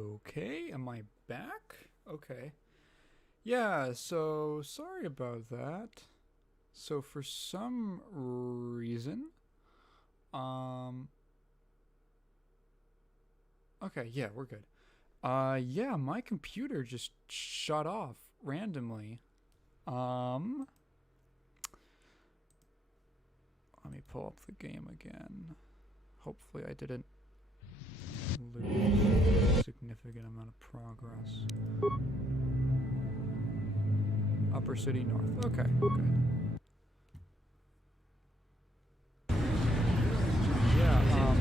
Okay, am I back? Okay. Yeah, so sorry about that. So for some reason, okay, yeah, we're good. Yeah, my computer just shut off randomly. Um, Let me pull up the game again. Hopefully I didn't lose a significant amount of progress. Upper City North. Okay, good. Yeah,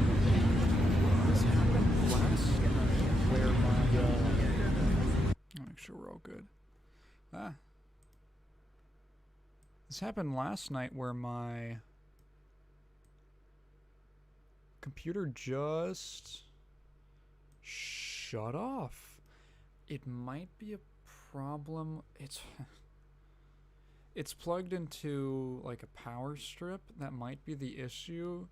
this happened last night where my, I'll make sure we're all good. This happened last night where my computer just shut off. It might be a problem. It's plugged into like a power strip. That might be the issue.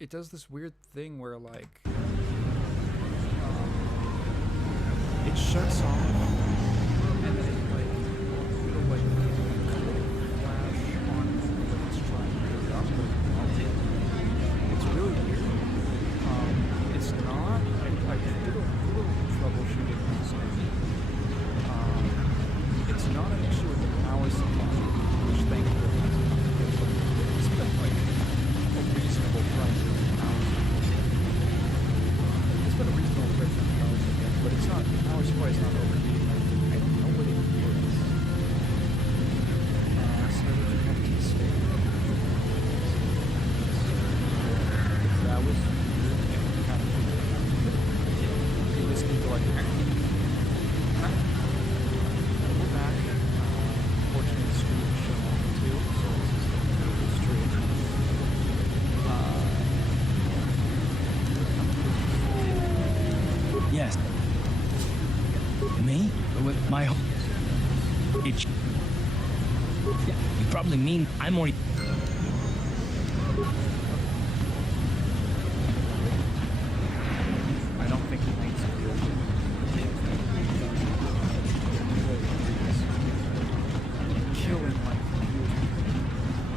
It does this weird thing where like it shuts off and then it'll like flash on when it's trying to pick up. It's really weird. It's not. I did a little troubleshooting last night. It's not an issue with the power supply, which thankfully it's been like a reasonable price for the power supply. It's been a reasonable price for the power supply, but it's not. The power supply is not overheating. I don't know what it is. So I would have to stay. That was kind of you just need to like. We're back. Fortunately, the screen is shut off too, so this is straight. Yes. Me? With my it's yeah, you probably mean I'm already I don't think he thinks it is. Killing my computer.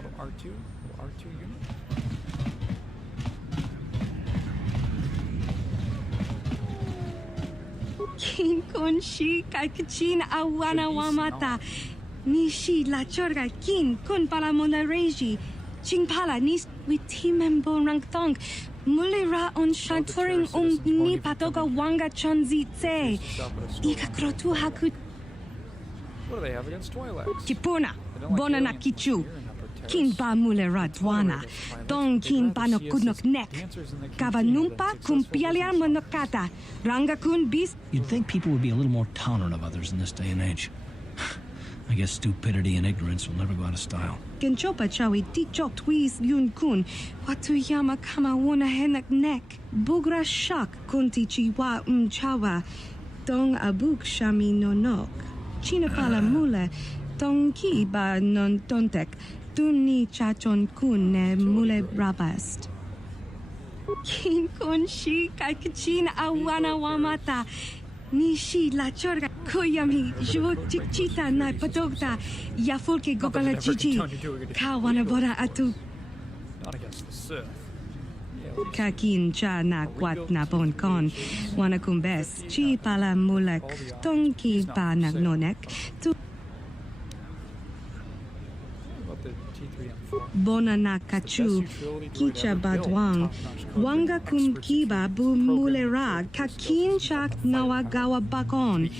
Little R2 unit. Kin kon shi kakchin awana wamata. Nishi la chorga kin kun pala mona reji. Ching pala nis with timembo rangtong. Mulira on shantoring ni patoga wanga chonzitse. Ika krotu haku What do they have against Twi'leks? kipuna. They don't like Bona na aliens kichu. here in Upper Terrace. Kin ba mulera dwana. Dong kin ba no kudnok nek. Kaba numpa kumpialia monokata. Ranga kun bis. You'd think people would be a little more tolerant of others in this day and age. I guess stupidity and ignorance will never go out of style. Genchopa chawi tichok twis yun kun. Watuyama kama wona henak nek. Bugra shak kunti chiwa chawa. Dong abuk shami nonok. China pala mule. Dong ki ba non tontek. Duni chachon kun ne mule rabast. Kin kun shi kakchin awana wamata. Nishi la chorga koyami jo chichita na patogta yafulke gokala chichi kawana bora atu Not against the Sith. kakin cha na kwat na bon kon wana kumbes chi pala mulek tonki pa na nonek tu About the T3M4. bona na kachu kicha badwang wanga kum kiba bu mulera kakin chak nawagawa bakon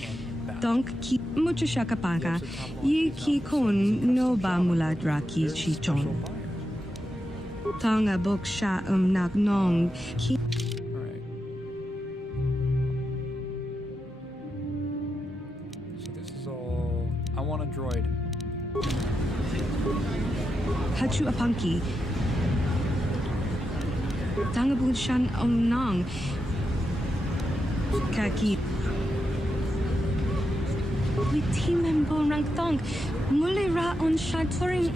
donk ki mucho shakapanga yi ki kon no ba muladra ki chichon tonga bok sha nak nong ki Alright. So this is all. I want a droid. hachu apanki Tangabun shan nong. Kaki. Witimem borang tong. Mulira on shaturing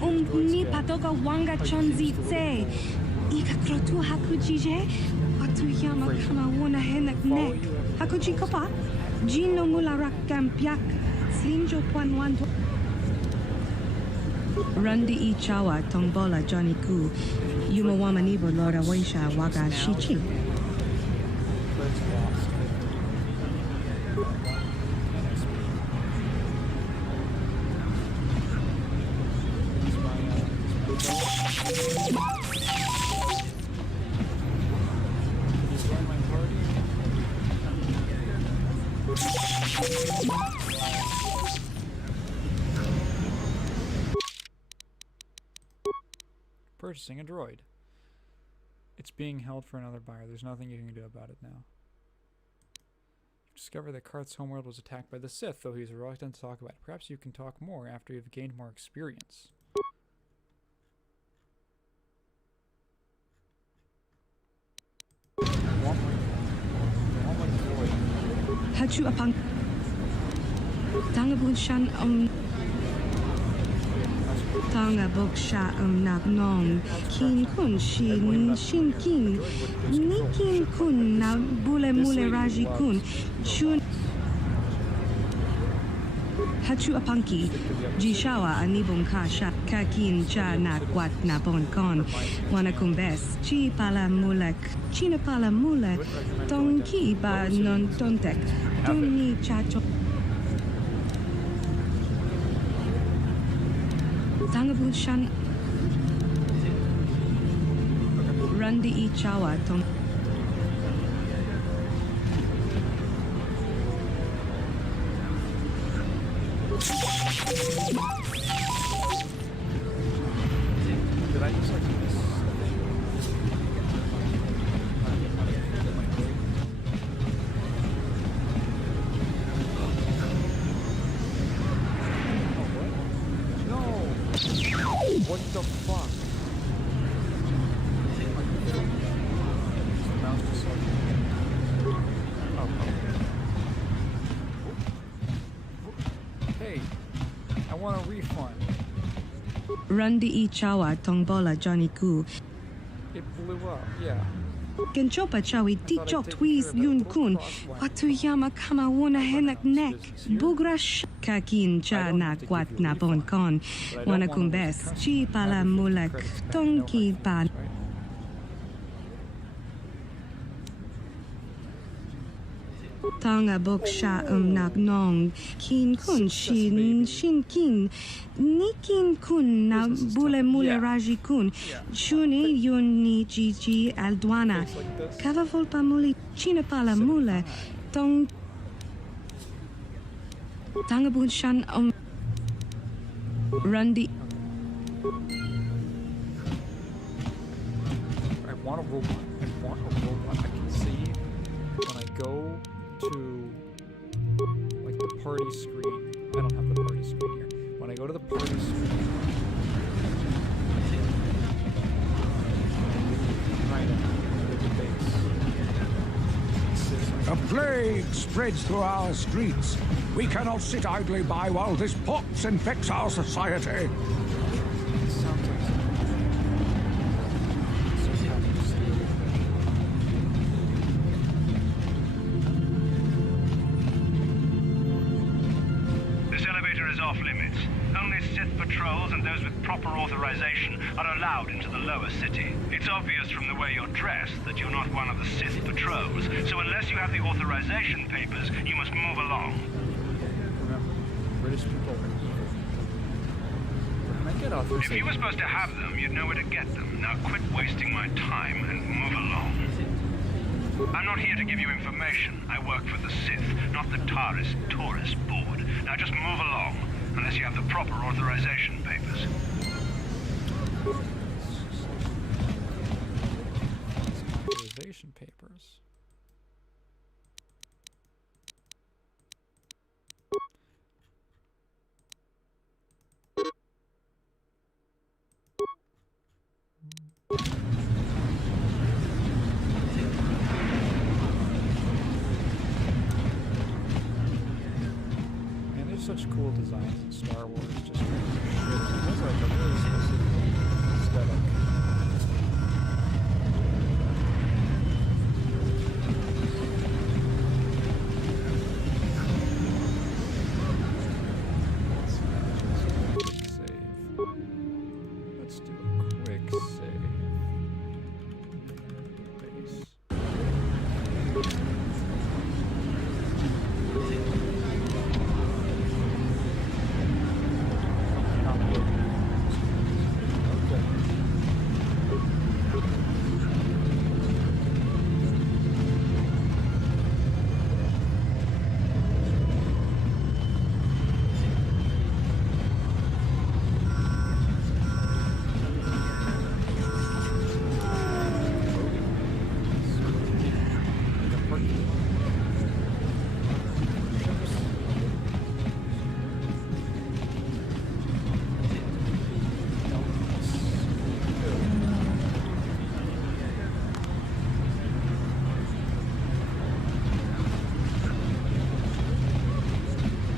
ni patoka wanga chonzi tse. Ika krotu hakujije. Watuyama kama wona henak nek. Hakuji kopa. Jino mula kampiak. Slinjo pwan Rundi I chawa tongbola Johnny Ku. Yumawama nibo Lora Waisha waga shichi. Let's lost. Purchasing a droid. It's being held for another buyer. There's nothing you can do about it now. You've discovered that Karth's homeworld was attacked by the Sith, though he's reluctant to talk about it. Perhaps you can talk more after you've gained more experience. Hachu upon Tangabun shan Tanga boksha nak nong kin kun shin kin nikin kun na bule mule raji kun chun Hachu apanki jishawa anibong kasha kakin cha na kwat na bon kon wana kumbes chi pala mulek china pala mule tongki ba non tontek tuni chacho Tangabun shan Rundi I chawa tong Did I just like miss? What the fuck? Mouse just like... Hey, I want a refund. Rundi I chawa tongbola Johnny Ku It blew up, yeah. Genchopa chawi ticho twiz yun kun watuyama kama wona henak nek bugrash kakin cha na kwat na bon kon wana kumbes chi pala mulek tongki pan Tanga boksha nak nong kin kun shin kin nikin kun na bule mule raji kun shuni yun ni gigi aldwana kava volpa muli china pala mule tong Tanga bun shan Rundi I want a robot. I want a robot. I can see when I go to like the party screen. I don't have the party screen here. When I go to the party screen, right at the base. A plague spreads through our streets. We cannot sit idly by while this pox infects our society. It sounds like This elevator is off limits. Only Sith patrols and those with proper authorization are allowed into the lower city. It's obvious from the way you're dressed that you're not one of the Sith patrols, so unless you have the authorization papers, you must move along. remember, British people are evil. Where can I get authorization? If you were supposed to have them, you'd know where to get them. Now quit wasting my time and move along. I'm not here to give you information. I work for the Sith, not the Taris Tourist Board. Now just move along, unless you have the proper authorization papers. Authorization papers. such cool designs in Star Wars. Just shit. It has like a really specific aesthetic. Let's do a quick save. Base.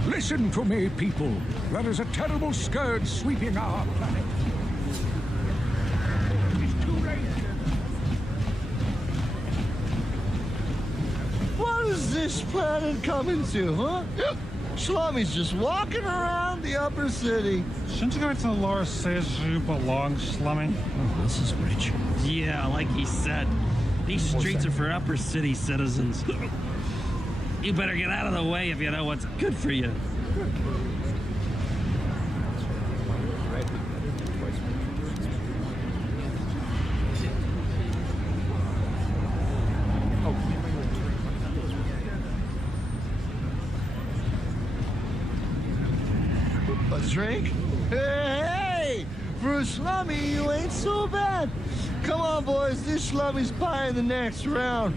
Listen to me, people. There is a terrible scourge sweeping our planet. It's too late. What is this planet coming to, huh? Slummy's just walking around the upper city. Shouldn't you go to the lower says you belong, Slummy? Oh, this is rich. Yeah, like he said, these streets are for upper city citizens. You better get out of the way if you know what's good for you. A drink? Hey! For a slummy, you ain't so bad. Come on, boys. This slummy's pie in the next round.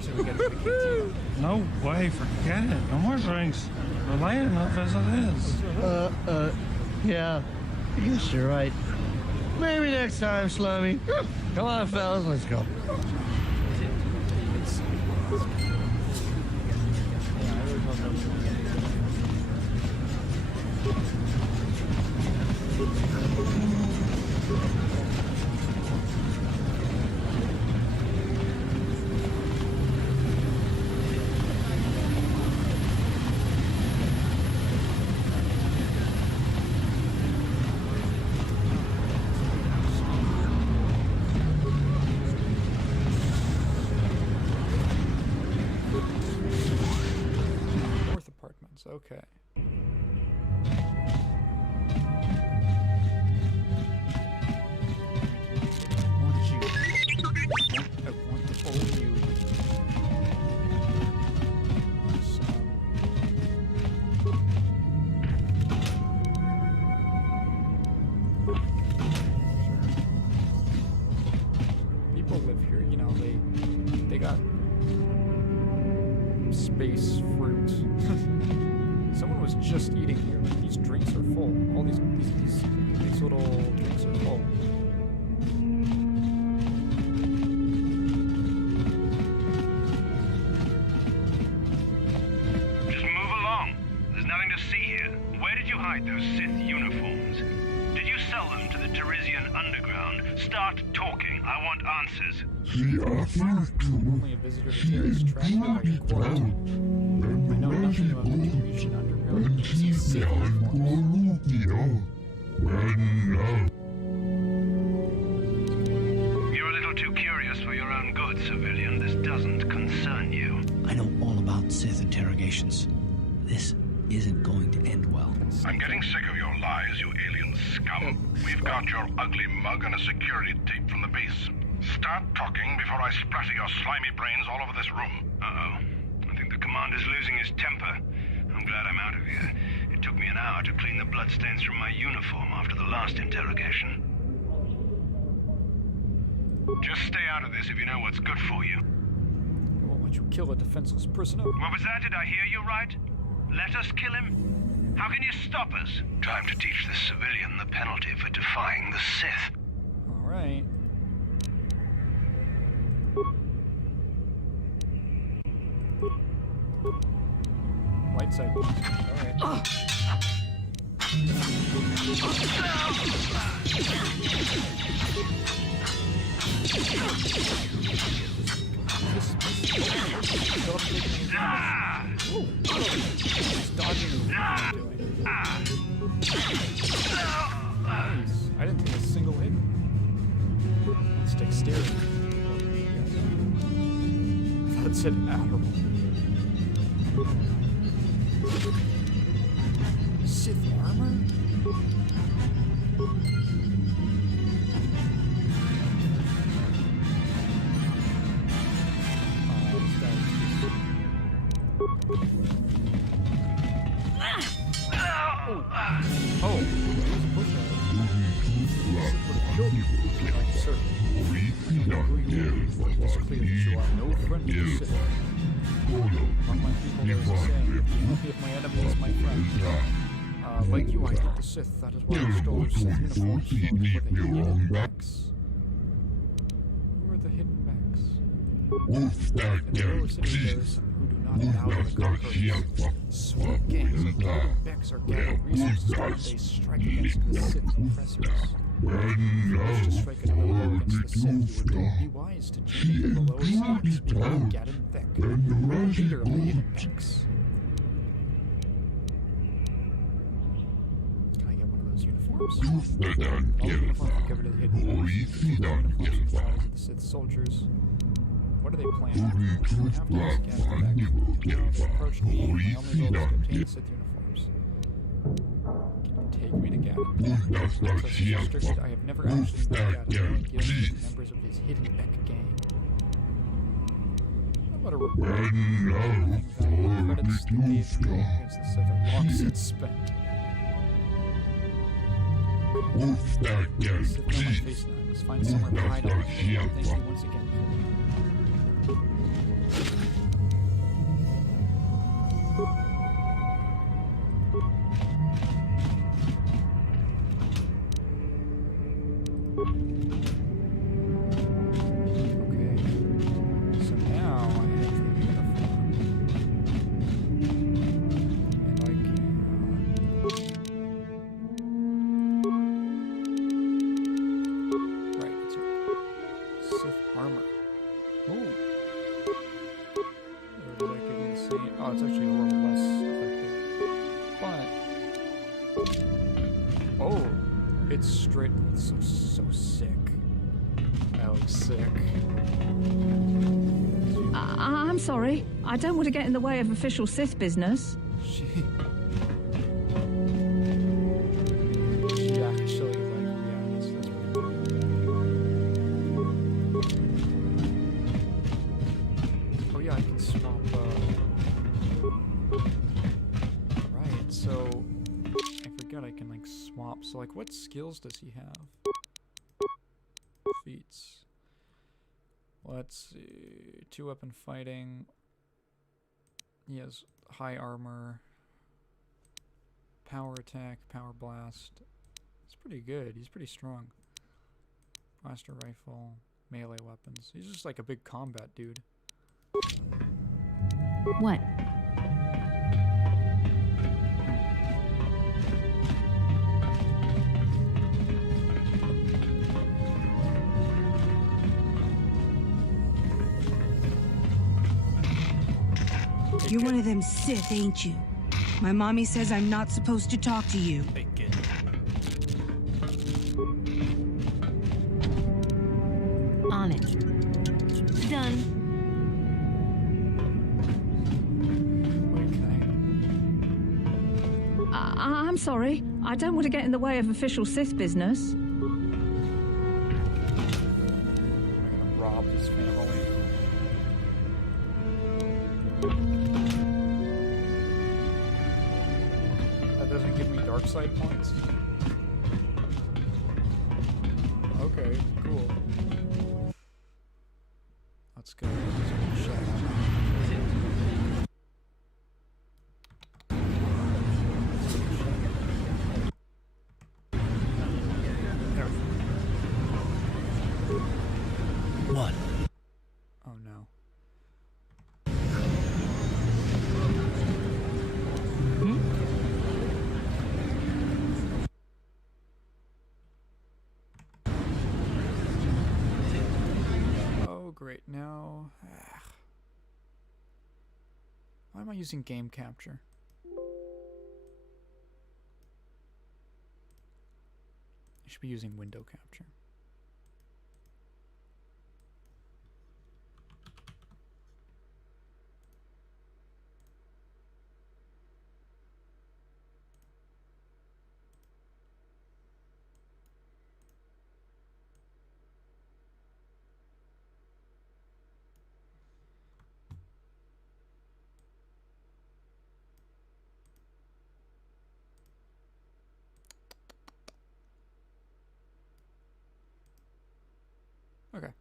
No way, forget it. No more drinks. We're late enough as it is. Yeah. I guess you're right. Maybe next time, slummy. Come on, fellas, let's go. North apartments, okay. I want to own you. People live here, you know, they got space fruit. Someone was just eating here. Like, these drinks are full. All these little drinks are full. Just move along. There's nothing to see here. Where did you hide those Sith uniforms? Did you sell them to the Teresian underground? Start talking. I want answers. Only a visitor to Terra's trapped by a quarantine. I know nothing about the Teresian underground. Sith uniforms. You're a little too curious for your own good, civilian. This doesn't concern you. I know all about Sith interrogations. This isn't going to end well. I'm getting sick of your lies, you alien scum. We've got your ugly mug and a security tape from the base. Start talking before I splatter your slimy brains all over this room. Uh-oh. I think the commander's losing his temper. I'm glad I'm out of here. It took me an hour to clean the bloodstains from my uniform after the last interrogation. Just stay out of this if you know what's good for you. I won't let you kill a defenseless prisoner. What was that? Did I hear you right? Let us kill him? How can you stop us? Time to teach this civilian the penalty for defying the Sith. All right. Light side. All right. He's dodging and doing. Nice. I didn't take a single hit. It's dexterity. I thought it said admirable. Sith armor? Oh, sir. It's clear that you are no friend of the Sith. Among my people, there is a saying, if my enemy is my friend. Like you, I hate the Sith. That is why I stole Sith uniforms for the hidden backs. Who are the hidden backs? In the lower city, there is some who do not bow to the conquerors. Sweet gangs of hidden backs are gathering resources when they strike against the Sith oppressors. If you wish to strike at will against the Sith, you would be wise to journey to the lower cities without Gadden Beck, leader of the hidden backs. Can I get one of those uniforms? All uniforms are given to the hidden backs. Uniforms and bodies of the Sith soldiers. What are they planning? I have to ask Gadden Beck. No, they approached me. My only goal is to obtain Sith uniforms. Can you take me to Gadden? Access is restricted. I have never actually met Gadden. Only given to members of his hidden Beck gang. How about a report? Credits the days against the Sith are long since spent. Sith know my face now. Let's find somewhere to hide on. Thank you once again. Oh, it's actually a little less effective. But oh, it's straight. It's so sick. That looks sick. I'm sorry. I don't want to get in the way of official Sith business. She actually like, yeah, that's pretty cool. Oh yeah, I can swap. Right, so I forget I can like swap. So like, what skills does he have? Feats. Let's see. 2-weapon fighting. He has high armor. Power attack, power blast. It's pretty good. He's pretty strong. Blaster rifle, melee weapons. He's just like a big combat dude. What? You're one of them Sith, ain't you? My mommy says I'm not supposed to talk to you. Hey, kid. On it. Done. Wait, can I'm sorry. I don't want to get in the way of official Sith business. I gonna rob his family? Doesn't give me dark side points. Okay, cool. Let's go. What? Oh no. now. Why am I using game capture? I should be using window capture. Okay.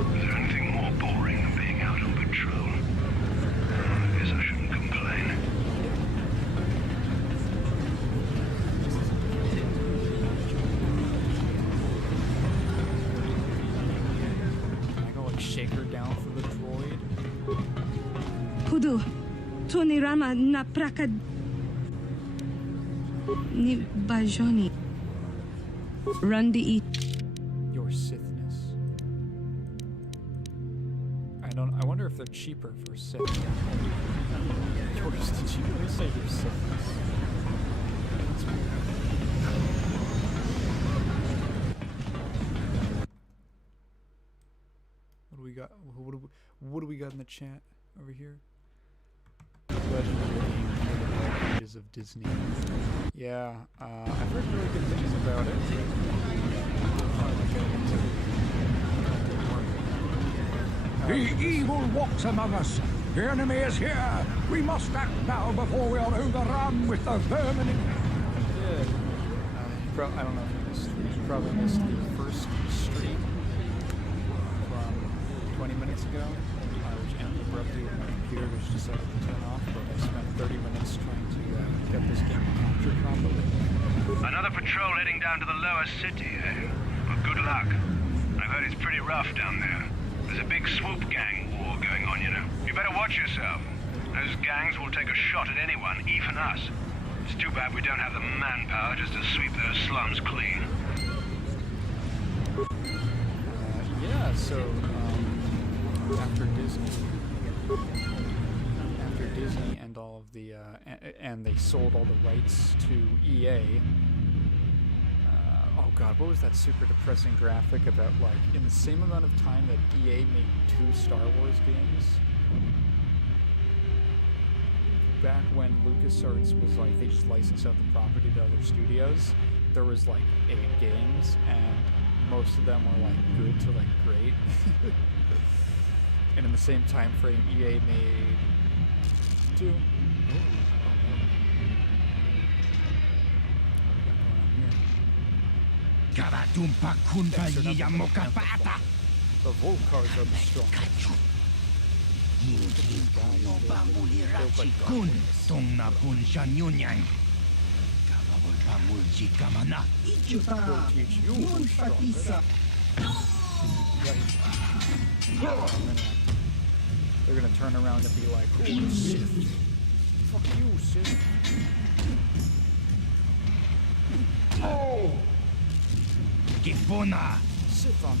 Is there anything more boring than being out on patrol? I guess I shouldn't complain. Can I go like shake her down for the droid? Kudu, Tonirama na praka ni bajoni. Rundi it. Your Sithness. I wonder if they're cheaper for Sith. Yours, did you really say your Sithness? That's weird. What do we got? What do we got in the chat over here? Legendary Pages of Disney. Yeah, I've heard really good things about it. The evil walks among us. The enemy is here. We must act now before we are overrun with the vermin. I don't know if you missed. You probably missed the first stream from 20 minutes ago, which ended abruptly when my computer was decided to turn off. But I spent 30 minutes trying to get this game captured properly. Another patrol heading down to the lower city, eh? Well, good luck. I've heard it's pretty rough down there. There's a big swoop gang war going on, you know. You better watch yourself. Those gangs will take a shot at anyone, even us. It's too bad we don't have the manpower just to sweep those slums clean. Yeah, so after Disney and all of the and they sold all the rights to EA. Oh god, what was that super depressing graphic about, like, in the same amount of time that EA made 2 Star Wars games? Back when LucasArts was like, they just licensed out the property to other studios, there was like 8 games, and most of them were like good to like great. And in the same time frame, EA made 2. The Volcars are the strongest. They're gonna turn around and be like, "Oh, Sith. Fuck you, Sith." Oh! Sith on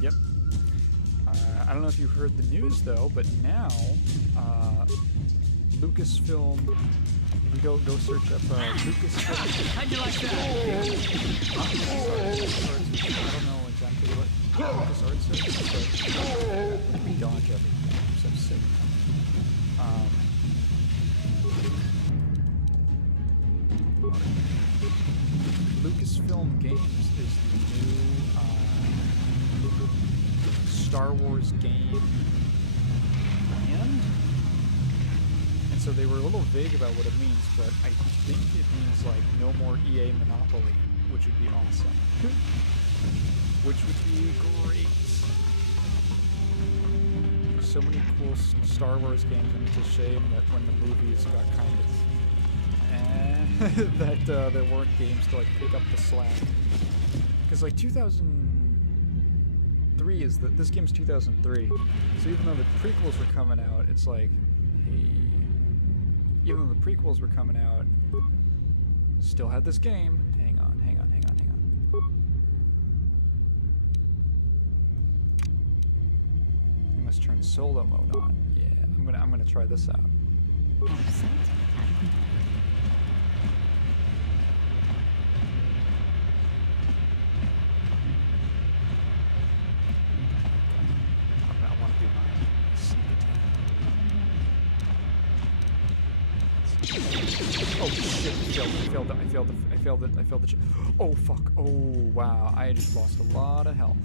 Yep. I don't know if you heard the news though, but now Lucasfilm. If you go search up Lucasfilm. How'd you like that? I don't know exactly what LucasArts is, but we dodge everything. I'm so sick. Lucasfilm Games is the new Star Wars game brand. And so they were a little vague about what it means, but I think it means like no more EA monopoly, which would be awesome. Which would be great. so many cool Star Wars games, and it's a shame that when the movies got kind of that there weren't games to like pick up the slack. Because like 2003 is this game's 2003, so even though the prequels were coming out, it's like, hey, even though the prequels were coming out, still had this game. Hang on. You must turn solo mode on. Yeah, I'm gonna try this out. I want to do my sneak attack. Oh shit! I failed it. Oh fuck! Oh wow! I just lost a lot of health.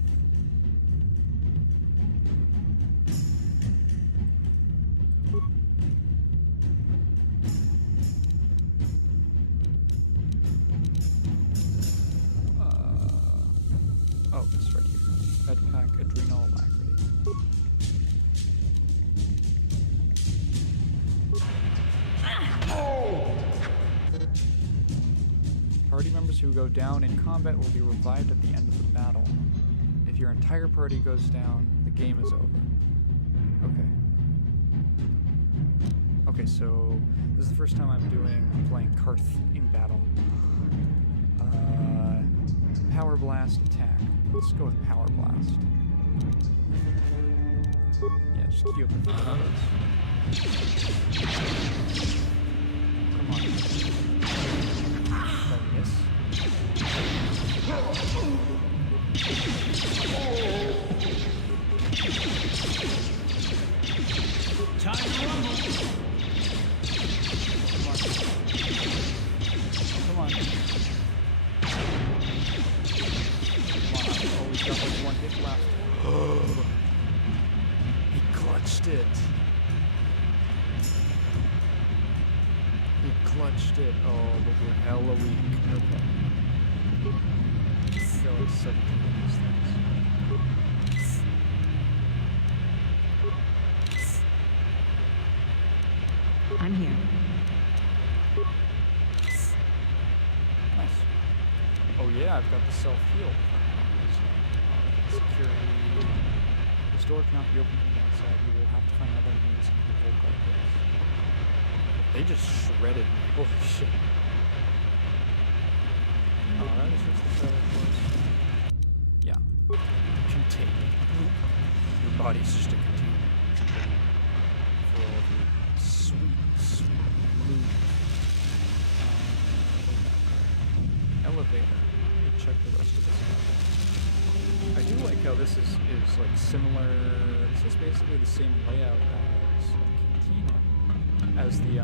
Oh, it's right here. Medpack, adrenal alacrity. Party members who go down in combat will be revived at the end of the battle. If your entire party goes down, the game is over. Okay, so this is the first time I'm playing Karth in battle. Power Blast attack. Let's go with Power Blast. Yeah, just queue up a few numbers. Come on. Did I miss? Time to rumble. Come on. Oh, we've got like one hit left. He clutched it. Oh, but we're hella weak. Okay. Still like 17 of these things. I'm here. Nice. Oh yeah, I've got the self-heal. Security. This door cannot be opened from the outside. You will have to find other means to the whole guard base. They just shredded me. Holy shit. Alright, this is the trailer for us. Yeah. Container. Your body's just a container. For all the sweet loot. Elevator. Let me check the rest of this out. I do like how this is like similar. This is basically the same layout as the cantina, as the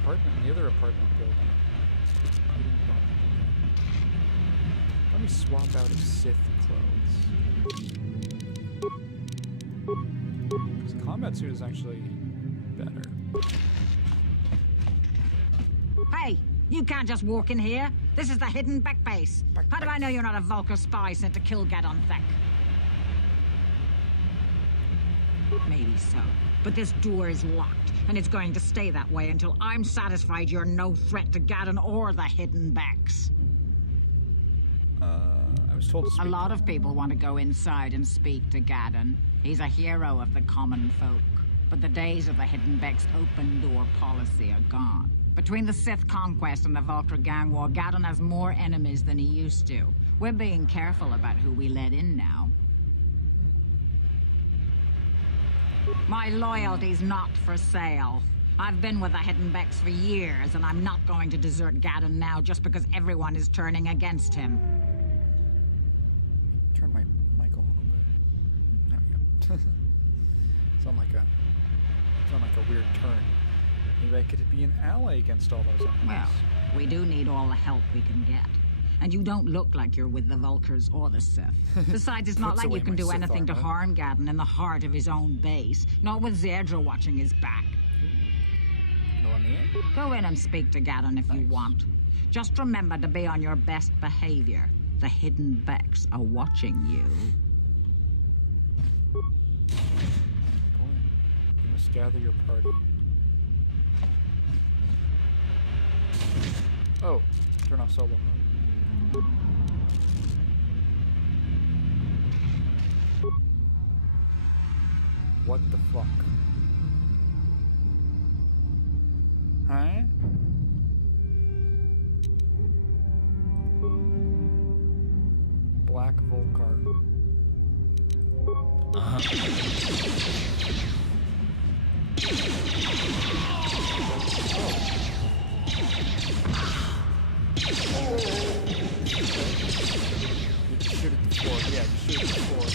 apartment, the other apartment building. Let me swap out his Sith clothes. Because the combat suit is actually better. Hey, you can't just walk in here. This is the hidden back base. How do I know you're not a Vulcar spy sent to kill Gadon Thek? Maybe so. But this door is locked, and it's going to stay that way until I'm satisfied you're no threat to Gadon or the hidden backs. I was told to speak. A lot of people want to go inside and speak to Gadon. He's a hero of the common folk. But the days of the hidden back's open door policy are gone. Between the Sith conquest and the Vulcar gang war, Gadon has more enemies than he used to. We're being careful about who we let in now. My loyalty's not for sale. I've been with the hidden backs for years, and I'm not going to desert Gadon now just because everyone is turning against him. Turn my mic a little bit. There we go. Sound like a weird turn. Maybe I could be an ally against all those enemies. Well, we do need all the help we can get. And you don't look like you're with the Vulcars or the Sith. Besides, it's not like you can do anything to harm Gadon in the heart of his own base. Not with Zedra watching his back. No, in the end? Go in and speak to Gadon if you want. Just remember to be on your best behavior. The hidden backs are watching you. Boy. must gather your party. Oh, turn off solo mode. What the fuck? Huh? Black Volcar. You just shoot at the floor. Yeah, just shoot at the floor.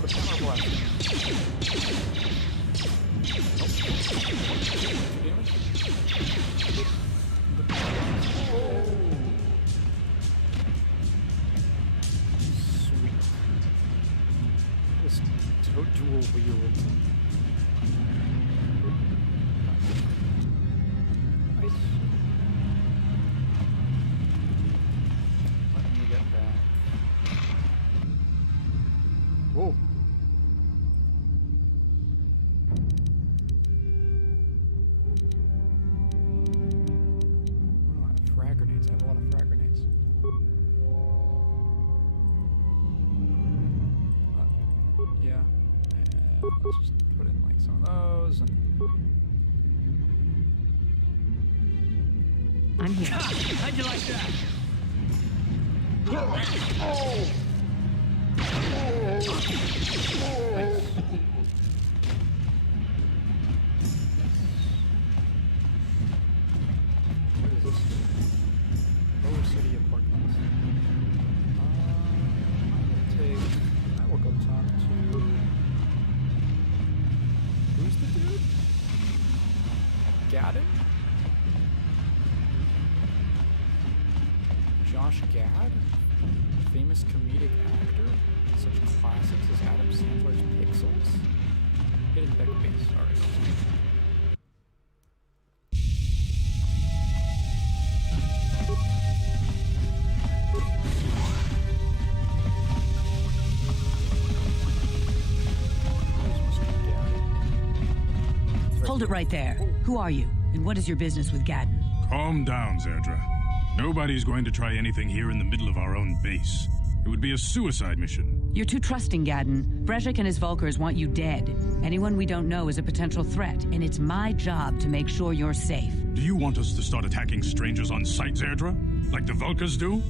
Put power blast. Sweet. This dual wield. Nice. Let me get back. Whoa. Oh, I have frag grenades. I have a lot of frag grenades. Yeah. And let's just put in like some of those and I'm here. How'd you like that? what is this? Lower City Apartments. I will go talk to who's the dude? Gaddon? Josh Gad? Famous comedic actor? Such classics as Adam Sandler's Pixels? Hidden Beck Base. Alright. Hold it right there. Who are you, and what is your business with Gaddon? Calm down, Zerdra. Nobody's going to try anything here in the middle of our own base. It would be a suicide mission. You're too trusting, Gaddon. Brezhik and his Volkers want you dead. Anyone we don't know is a potential threat, and it's my job to make sure you're safe. Do you want us to start attacking strangers on sight, Zerdra? Like the Volkers do?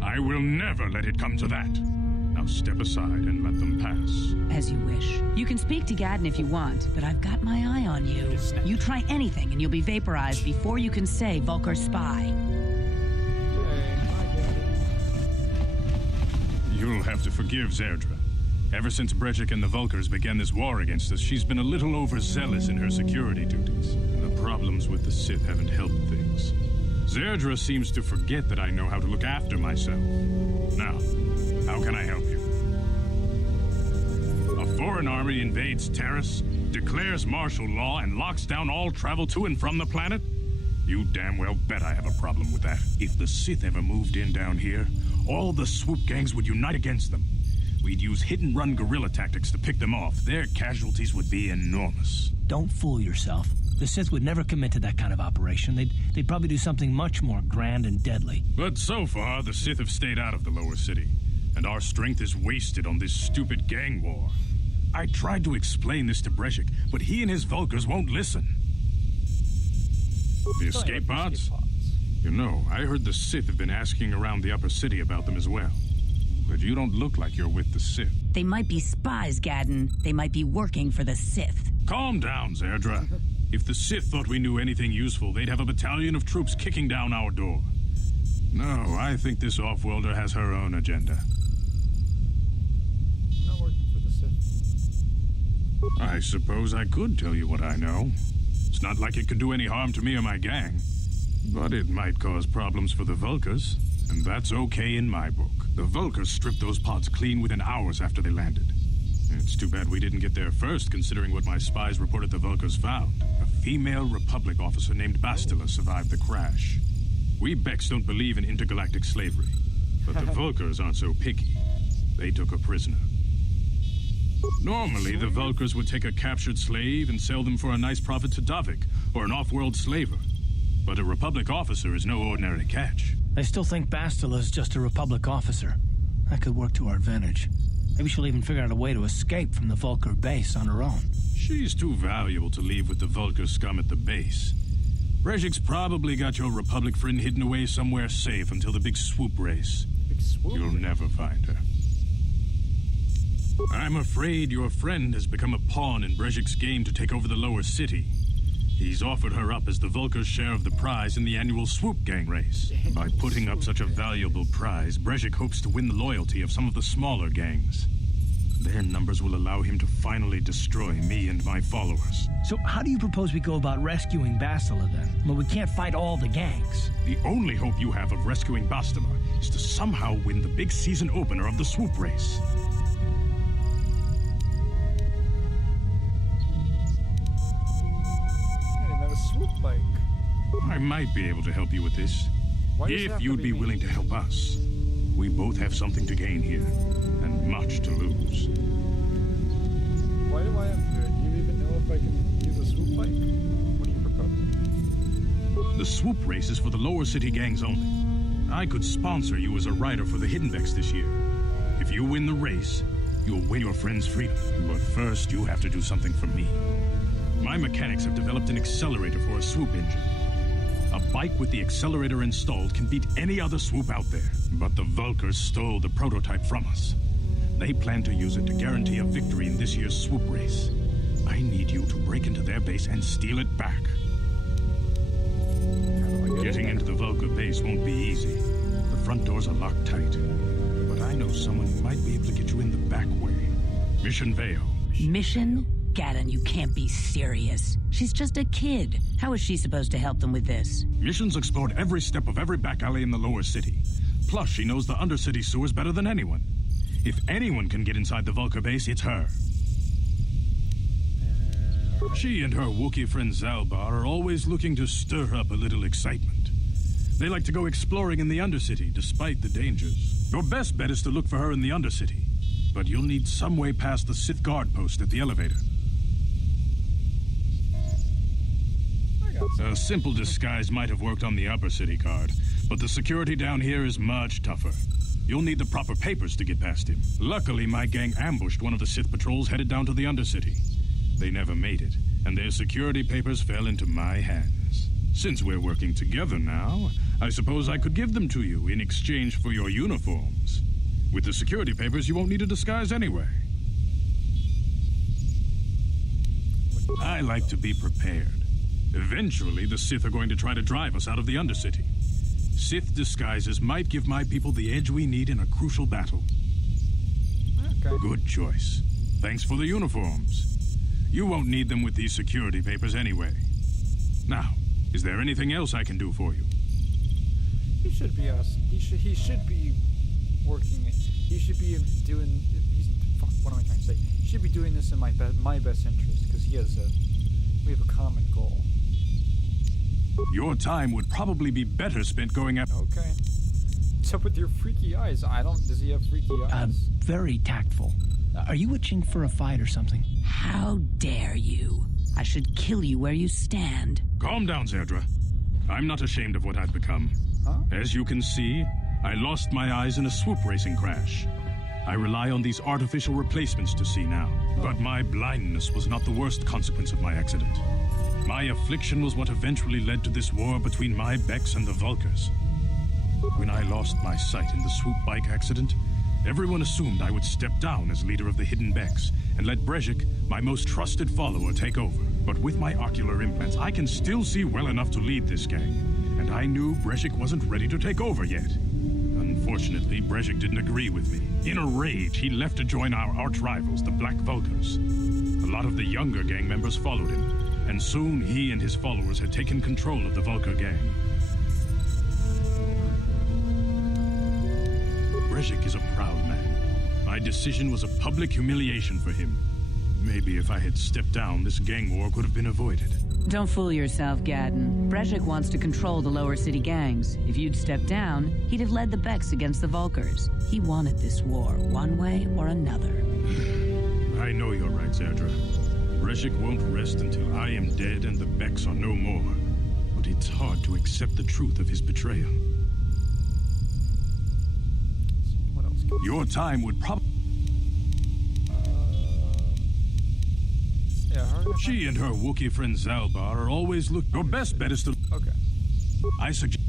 I will never let it come to that. Now step aside and let them pass. As you wish. You can speak to Gaddon if you want, but I've got my eye on you. You try anything, and you'll be vaporized before you can say Volker spy. You'll have to forgive Zerdra. Ever since Brezhik and the Volkers began this war against us, she's been a little overzealous in her security duties. The problems with the Sith haven't helped things. Zerdra seems to forget that I know how to look after myself. Now, how can I help you? A foreign army invades Terrace, declares martial law, and locks down all travel to and from the planet? You damn well bet I have a problem with that. If the Sith ever moved in down here, all the swoop gangs would unite against them. We'd use hit-and-run guerrilla tactics to pick them off. Their casualties would be enormous. Don't fool yourself. The Sith would never commit to that kind of operation. They'd probably do something much more grand and deadly. But so far, the Sith have stayed out of the lower city, and our strength is wasted on this stupid gang war. I tried to explain this to Brezhik, but he and his Volkers won't listen. The escape pods? You know, I heard the Sith have been asking around the upper city about them as well. But you don't look like you're with the Sith. They might be spies, Gaddon. They might be working for the Sith. Calm down, Zerdra. If the Sith thought we knew anything useful, they'd have a battalion of troops kicking down our door. No, I think this off-worlder has her own agenda. I'm not working for the Sith. I suppose I could tell you what I know. It's not like it could do any harm to me or my gang. But it might cause problems for the Volkers, and that's okay in my book. The Volkers stripped those pods clean within hours after they landed. It's too bad we didn't get there first, considering what my spies reported the Volkers found. A female Republic officer named Bastila survived the crash. We Becks don't believe in intergalactic slavery, but the Volkers aren't so picky. They took her prisoner. Normally, the Vulkars would take a captured slave and sell them for a nice profit to Davik, or an off-world slaver. But a Republic officer is no ordinary catch. They still think Bastila's just a Republic officer. That could work to our advantage. Maybe she'll even figure out a way to escape from the Vulkar base on her own. She's too valuable to leave with the Vulkar scum at the base. Brejik's probably got your Republic friend hidden away somewhere safe until the big swoop race. You'll never find her. I'm afraid your friend has become a pawn in Brejik's game to take over the lower city. He's offered her up as the Vulkar's share of the prize in the annual swoop gang race. By putting up such a valuable prize, Brejik hopes to win the loyalty of some of the smaller gangs. Their numbers will allow him to finally destroy me and my followers. So how do you propose we go about rescuing Bastila then? Well, we can't fight all the gangs. The only hope you have of rescuing Bastila is to somehow win the big season opener of the swoop race. Swoop bike. I might be able to help you with this. If you'd be willing to help us. We both have something to gain here, and much to lose. Why do I have to do it? Do you even know if I can use a swoop bike? What do you propose? The swoop race is for the lower city gangs only. I could sponsor you as a rider for the Hidden Vex this year. If you win the race, you'll win your friend's freedom. But first, you have to do something for me. My mechanics have developed an accelerator for a swoop engine. A bike with the accelerator installed can beat any other swoop out there. But the Vulkars stole the prototype from us. They plan to use it to guarantee a victory in this year's swoop race. I need you to break into their base and steal it back. Getting into the Vulkar base won't be easy. The front doors are locked tight. But I know someone who might be able to get you in the back way. Mission Veo. Mission? Gaddon, you can't be serious. She's just a kid. How is she supposed to help them with this? Mission's explored every step of every back alley in the lower city. Plus, she knows the undercity sewers better than anyone. If anyone can get inside the Vulkar base, it's her. She and her Wookiee friend Zalbar are always looking to stir up a little excitement. They like to go exploring in the undercity, despite the dangers. Your best bet is to look for her in the undercity. But you'll need some way past the Sith guard post at the elevator. A simple disguise might have worked on the upper city guard, but the security down here is much tougher. You'll need the proper papers to get past him. Luckily, my gang ambushed one of the Sith patrols headed down to the undercity. They never made it, and their security papers fell into my hands. Since we're working together now, I suppose I could give them to you in exchange for your uniforms. With the security papers, you won't need a disguise anyway. I like to be prepared. Eventually, the Sith are going to try to drive us out of the Undercity. Sith disguises might give my people the edge we need in a crucial battle. Okay. Good choice. Thanks for the uniforms. You won't need them with these security papers anyway. Now, is there anything else I can do for you? He should be working. He should be doing. Fuck. What am I trying to say? He should be doing this in my best interest because we have a common goal. Your time would probably be better spent going after. Okay. What's up with your freaky eyes? Does he have freaky eyes? Very tactful. Are you itching for a fight or something? How dare you? I should kill you where you stand. Calm down, Zerdra. I'm not ashamed of what I've become. Huh? As you can see, I lost my eyes in a swoop racing crash. I rely on these artificial replacements to see now. But my blindness was not the worst consequence of my accident. My affliction was what eventually led to this war between my Becks and the Vulkars. When I lost my sight in the swoop bike accident, everyone assumed I would step down as leader of the Hidden Becks and let Brejik, my most trusted follower, take over. But with my ocular implants, I can still see well enough to lead this gang, and I knew Brejik wasn't ready to take over yet. Unfortunately, Brejik didn't agree with me. In a rage, he left to join our arch-rivals, the Black Vulkars. A lot of the younger gang members followed him, and soon he and his followers had taken control of the Vulkar gang. Brejik is a proud man. My decision was a public humiliation for him. Maybe if I had stepped down, this gang war could have been avoided. Don't fool yourself, Gaddon. Brejik wants to control the lower city gangs. If you'd stepped down, he'd have led the Becks against the Vulkars. He wanted this war, one way or another. I I know you're right, Zerdra. Breshik won't rest until I am dead and the Becks are no more. But it's hard to accept the truth of his betrayal. What else? Your time would probably... She and her Wookiee friend Zalbar are always Your best bet is to... Okay. I suggest...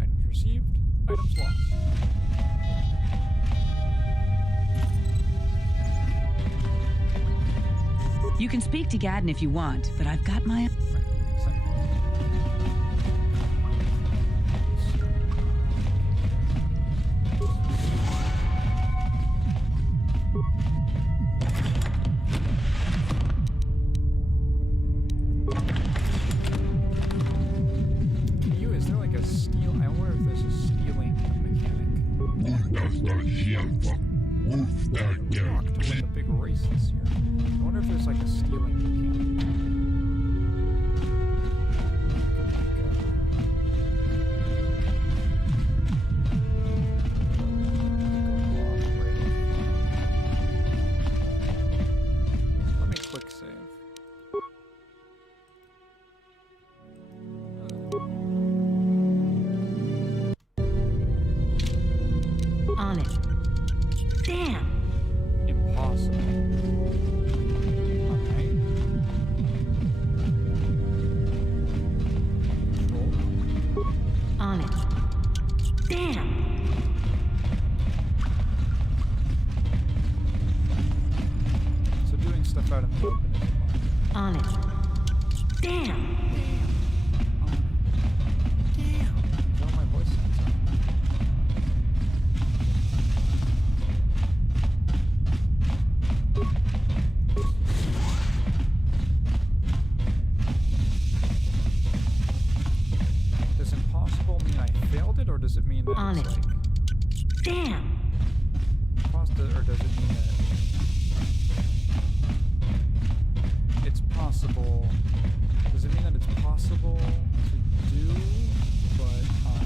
Items received, items lost. You can speak to Gadden if you want, but I've got my... Is there like a steal? I wonder if there's a stealing mechanic. Talk to win the big race this year. I wonder if there's like a stealing mechanic. Let me quick save. On it. Damn! Impossible. Okay. Roll. On it. Damn! So doing stuff out in the open is fine. On it. Damn! Damn! How my voice sounds like. Does impossible mean I failed it, or does it mean that On it's it. like... Damn! Or does it mean that it's possible? Does it mean that it's possible to do, but I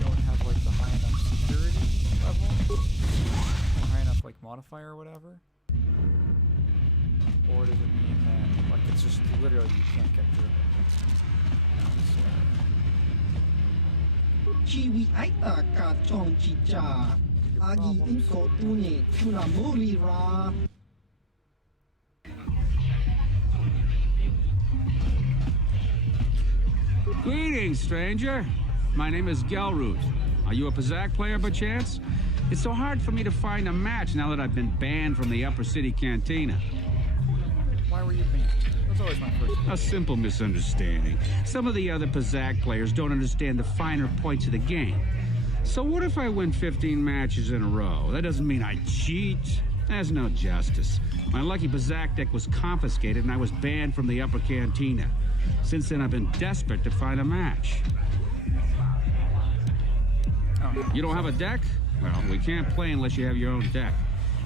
don't have like the high enough security level, or high enough like modifier or whatever? Or does it mean that like it's just literally you can't get through it? Chiwi aita ka chong chicha. Agi inko tune tuna ra. Greetings, stranger. My name is Gelroot. Are you a Pazak player by chance? It's so hard for me to find a match now that I've been banned from the Upper City Cantina. Why were you banned? That's always my first question. A simple misunderstanding. Some of the other Pazak players don't understand the finer points of the game. So what if I win 15 matches in a row? That doesn't mean I cheat. There's no justice. My lucky Pazak deck was confiscated and I was banned from the Upper Cantina. Since then, I've been desperate to find a match. You don't have a deck? Well, we can't play unless you have your own deck.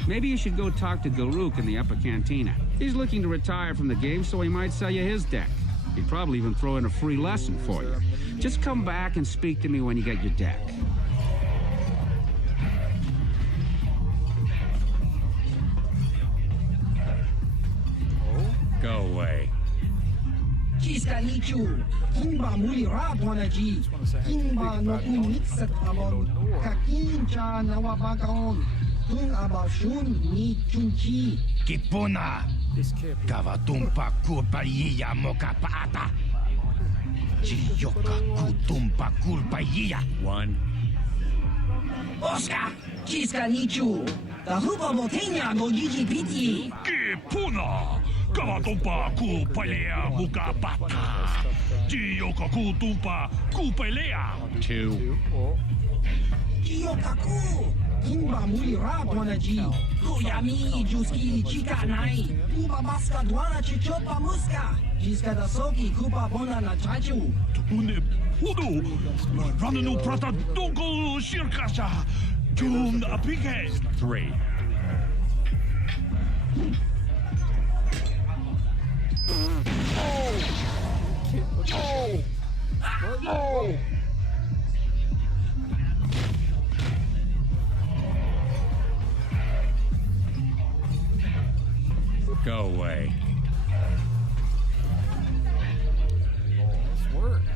Maybe you should go talk to Garuk in the Upper Cantina. He's looking to retire from the game, so he might sell you his deck. He'd probably even throw in a free lesson for you. Just come back and speak to me when you get your deck. Go away. Kiska nichu. Kimba muli radwanaji. Kimba no unitsat amon. Kakincha nawabagaon. Tung abashun ni chunchi. Kipuna. Kavatumpa kulpa yiya moka paata. Chiyoka kutumpa kulpa yiya. One. Oscar. Kiska nichu. Tahupa motenya no yiji piti. Kipuna. Kavatumpa kupalea mukapata. Chiyoka kutumpa kupalea. Two. Kiyokaku. Kimba muli radwanaji. Kuyami juski chika nai. Kuba baska dwana chichopa muska. Jiska da soki kupa bona na chachu. Tune pudu. Rananu prata doko shirkasha. Jun apike. Three. No!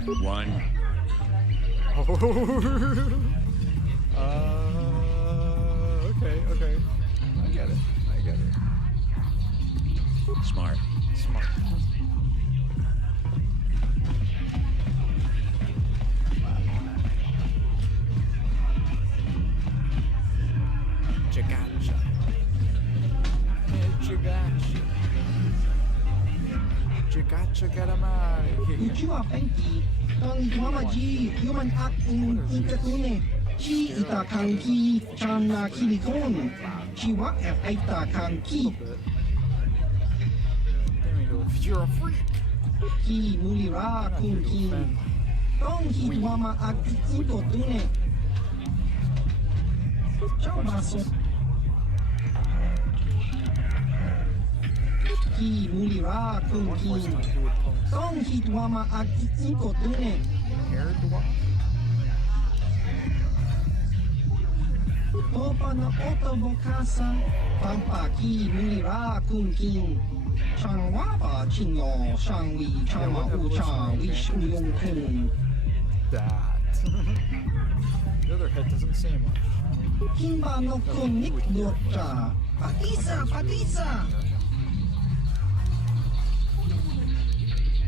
One. Okay. I get it. Smart. Gotcha, get him out of here. Uchiwa penki, tong mamaji, human act in katune. Chi ita kanki, chana kilikon. Chiwa ita kanki. You're a freak. Ki mulira kunki. Tong hitwama act in katune. Chamaso. Ki mulira kunki. Tong hitwama act in katune. Opa na otobokasa, pampaki mulira kunkin. Changwaba chingo, shangwi, chama ucha, wish uyong kun. That. The other head doesn't say much. Kimba no kunik docha. Patisa!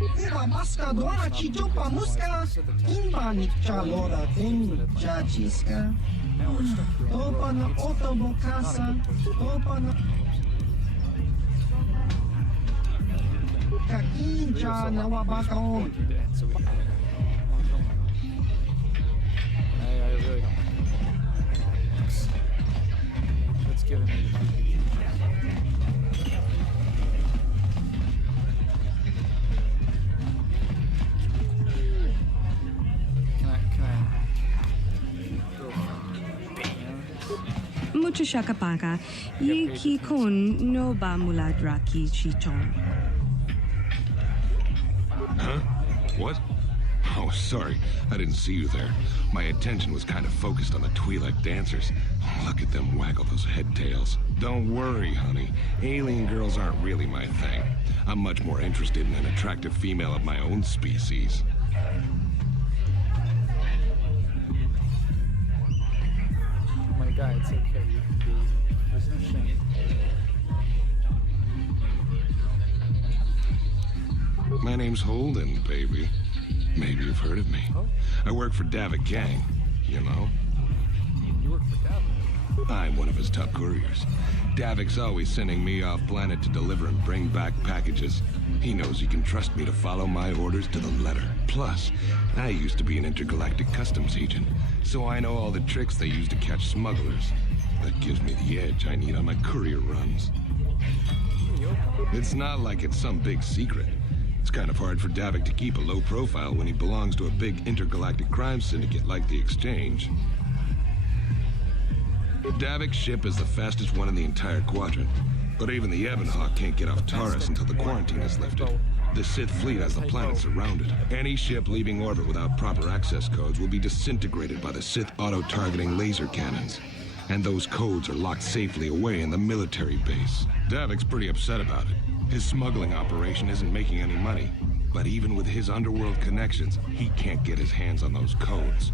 Uba maska dwana chichopa muska. Kimba nikcha loda kun chachiska. Opa na otobokasa, opa na... Kakincha na wabakaon. I really don't. Let's give him. Mucho shakapaka, ye ki kon no ba muladra ki chichon. Huh? What? Oh, sorry. I didn't see you there. My attention was kind of focused on the Twi'lek dancers. Look at them waggle those head tails. Don't worry, honey. Alien girls aren't really my thing. I'm much more interested in an attractive female of my own species. My guy, it's okay. You can be. There's no shame. My name's Holden, baby. Maybe you've heard of me. Oh. I work for Davik Gang, you know? You work for Davik? I'm one of his top couriers. Davik's always sending me off planet to deliver and bring back packages. He knows he can trust me to follow my orders to the letter. Plus, I used to be an intergalactic customs agent, so I know all the tricks they use to catch smugglers. That gives me the edge I need on my courier runs. It's not like it's some big secret. It's kind of hard for Davik to keep a low profile when he belongs to a big intergalactic crime syndicate like the Exchange. Davik's ship is the fastest one in the entire quadrant, but even the Ebonhawk can't get off Taurus until the quarantine is lifted. The Sith fleet has the planet surrounded. Any ship leaving orbit without proper access codes will be disintegrated by the Sith auto-targeting laser cannons. And those codes are locked safely away in the military base. Davik's pretty upset about it. His smuggling operation isn't making any money, but even with his underworld connections, he can't get his hands on those codes.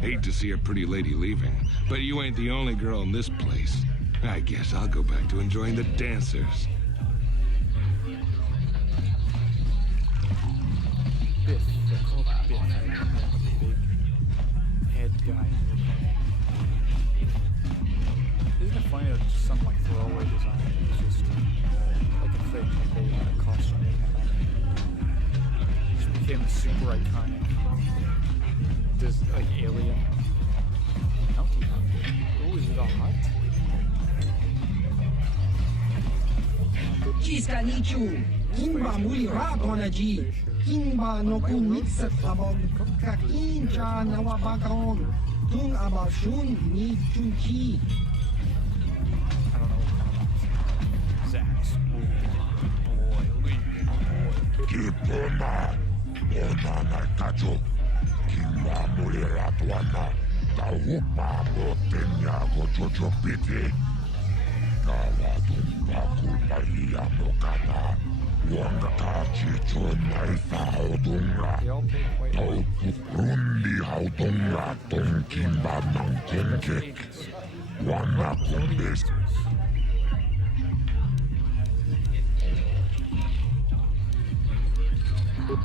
Hate to see a pretty lady leaving, but you ain't the only girl in this place. I guess I'll go back to enjoying the dancers. Biff. They're called Biff. Big head guy. Isn't it funny that just some like throwaway design is just like a thing that they had a costume they had on? It just became super iconic. This like alien bounty hunter. Oh, is it a hut? Chiska nichu, kimba mulira donaji, kimba no kumixet abog, kakincha na wabakaon, tung abashun ni chunchi. I don't know. Zax. Kipona, ona na kacho, kimba mulira tuana, taupa motenya gojojo piti. Kawa tumba kulpa iya mokata, Wanga tachi chonai faudunga. Tau rundi haudunga tongkimba mangkongkek. Wana kumbes.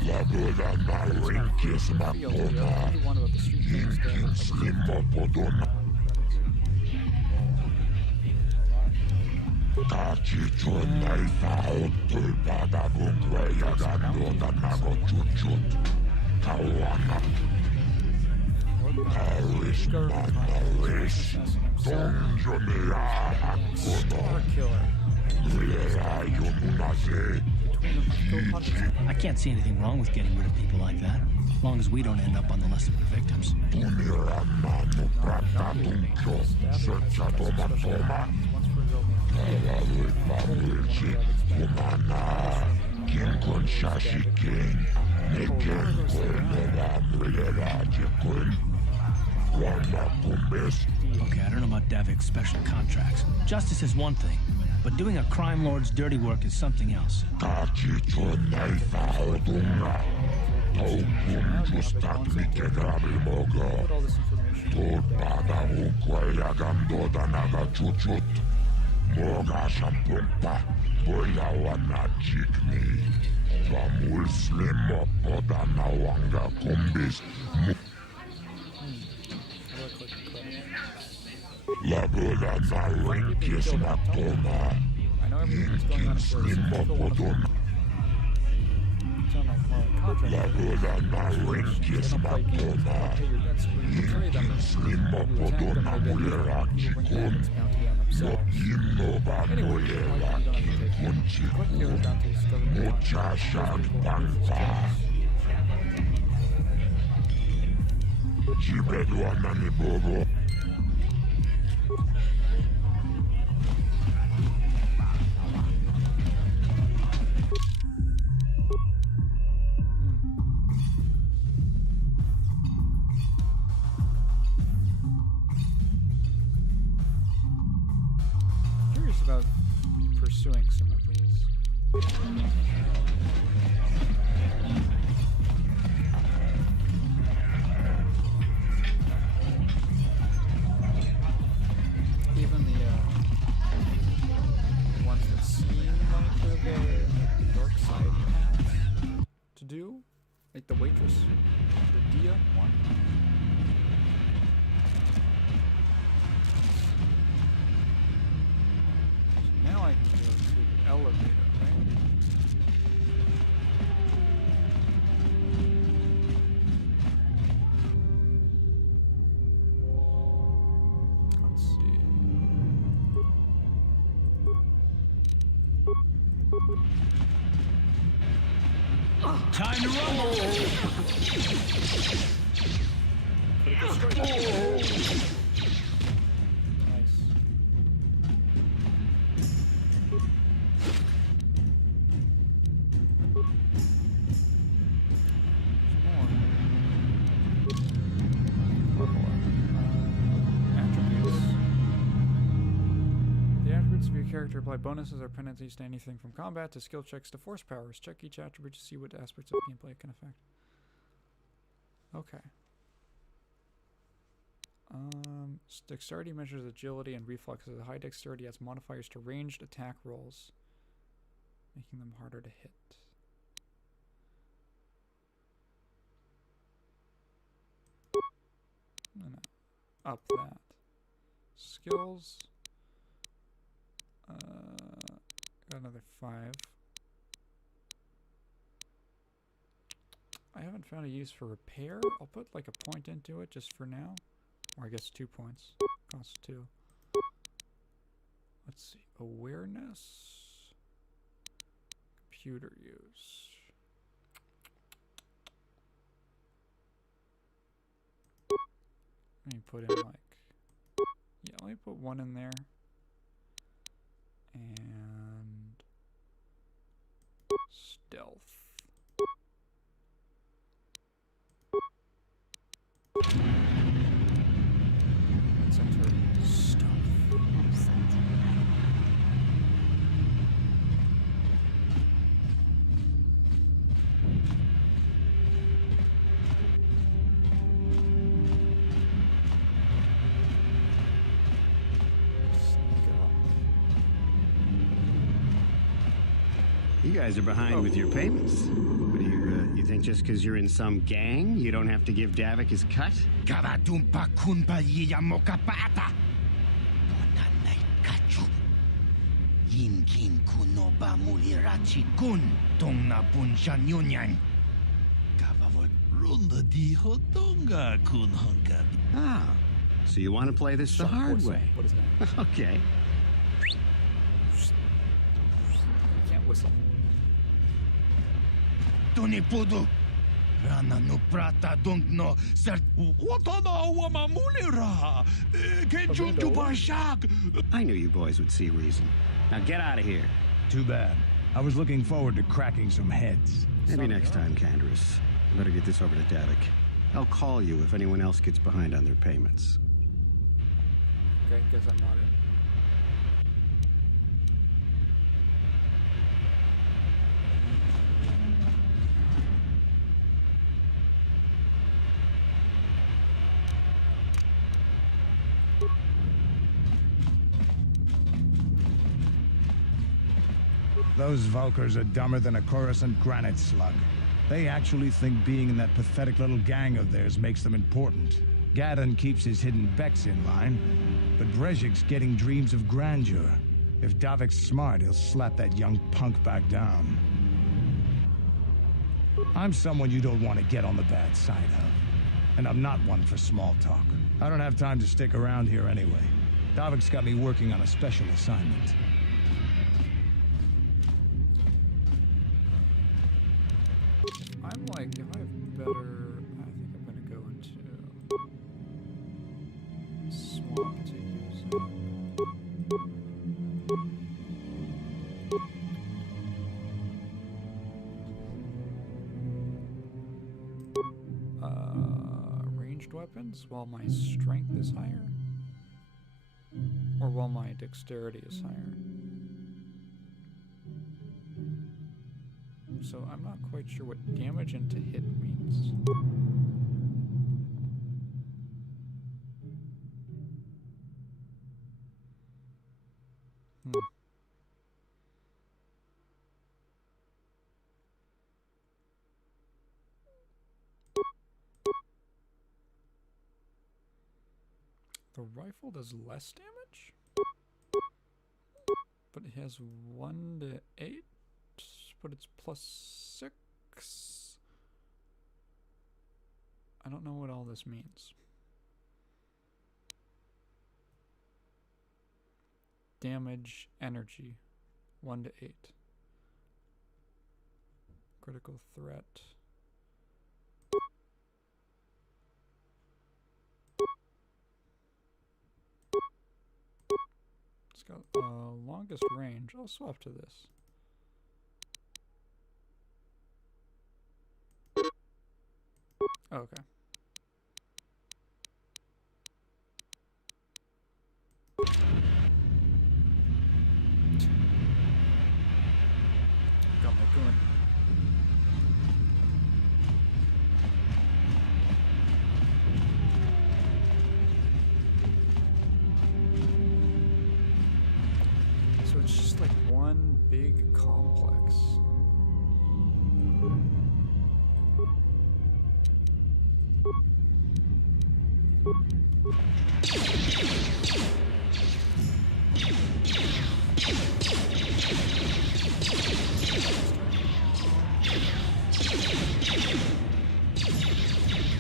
Labuda na rinkis makona. Yinkin slimo podona. Tachi chonai faudul pada bungwe yagando da nago chuchut. Tawana. Taurish manaurish. Donjonea hakono. Lera yomunaze. I can't see anything wrong with getting rid of people like that, as long as we don't end up on the list of the victims. Okay, I don't know about Davik's special contracts. Justice is one thing, but doing a crime lord's dirty work is something else. Labuda na rinkis makona. Yinkin slimo podona. Labuda na rinkis makona. Yinkin slimo podona mulera chikun. Yimno ba mulera chikun chikun. Mucha shag pangpa. Jibedwa nani bobo. Curious about pursuing some of these. Even the ones that seem like they're the dark side paths to do, like the waitress, the Dia one. So now I can go to the elevator, right? Let's see. Time to rumble! Nice. Attributes. The attributes of your character apply bonuses or penalties to anything from combat to skill checks to force powers. Check each attribute to see what aspects of gameplay it can affect. Okay. Dexterity measures agility and reflexes. High dexterity adds modifiers to ranged attack rolls, making them harder to hit. I'm gonna up that. Skills. Got another 5. I haven't found a use for repair. I'll put like a point into it just for now. Or I guess 2 points. Costs 2. Let's see. Awareness. Computer use. Let me put in like... Yeah, let me put 1 in there. And... Stealth. Let's enter stealth. guys are behind with your payments. What do you think just because you're in some gang, you don't have to give Davik his cut? Karadumpa kunpa yiyamokapata. Bonanay kachu. Yinkin kunoba mulirachi kun. Tong na punshan yunyan. Kavavot runda diho tonga kun hunka. Ah, so you want to play this the hard way? What is that? Okay. Can't whistle. Tunipudu. Rana no prata don't know cert. Watana wamamulira. Kenjun dubashak. I knew you boys would see reason. Now get out of here. Too bad. I was looking forward to cracking some heads. Maybe next time, Canderous. I better get this over to Davik. I'll call you if anyone else gets behind on their payments. Okay, guess I'm not in. Those Vulkars are dumber than a Coruscant granite slug. They actually think being in that pathetic little gang of theirs makes them important. Gadon keeps his hidden Becks in line, but Brezhik's getting dreams of grandeur. If Davik's smart, he'll slap that young punk back down. I'm someone you don't want to get on the bad side of. And I'm not one for small talk. I don't have time to stick around here anyway. Davik's got me working on a special assignment. I'm like, if I have better, I think I'm gonna go into swamp to use ranged weapons while my strength is higher, or while my dexterity is higher. So I'm not quite sure what damage into hit means. The rifle does less damage, but it has 1 to 8. But it's +6. I don't know what all this means. Damage, energy, 1 to 8. Critical threat. It's got longest range. I'll swap to this. Okay. Got my gun. So it's just like one big complex.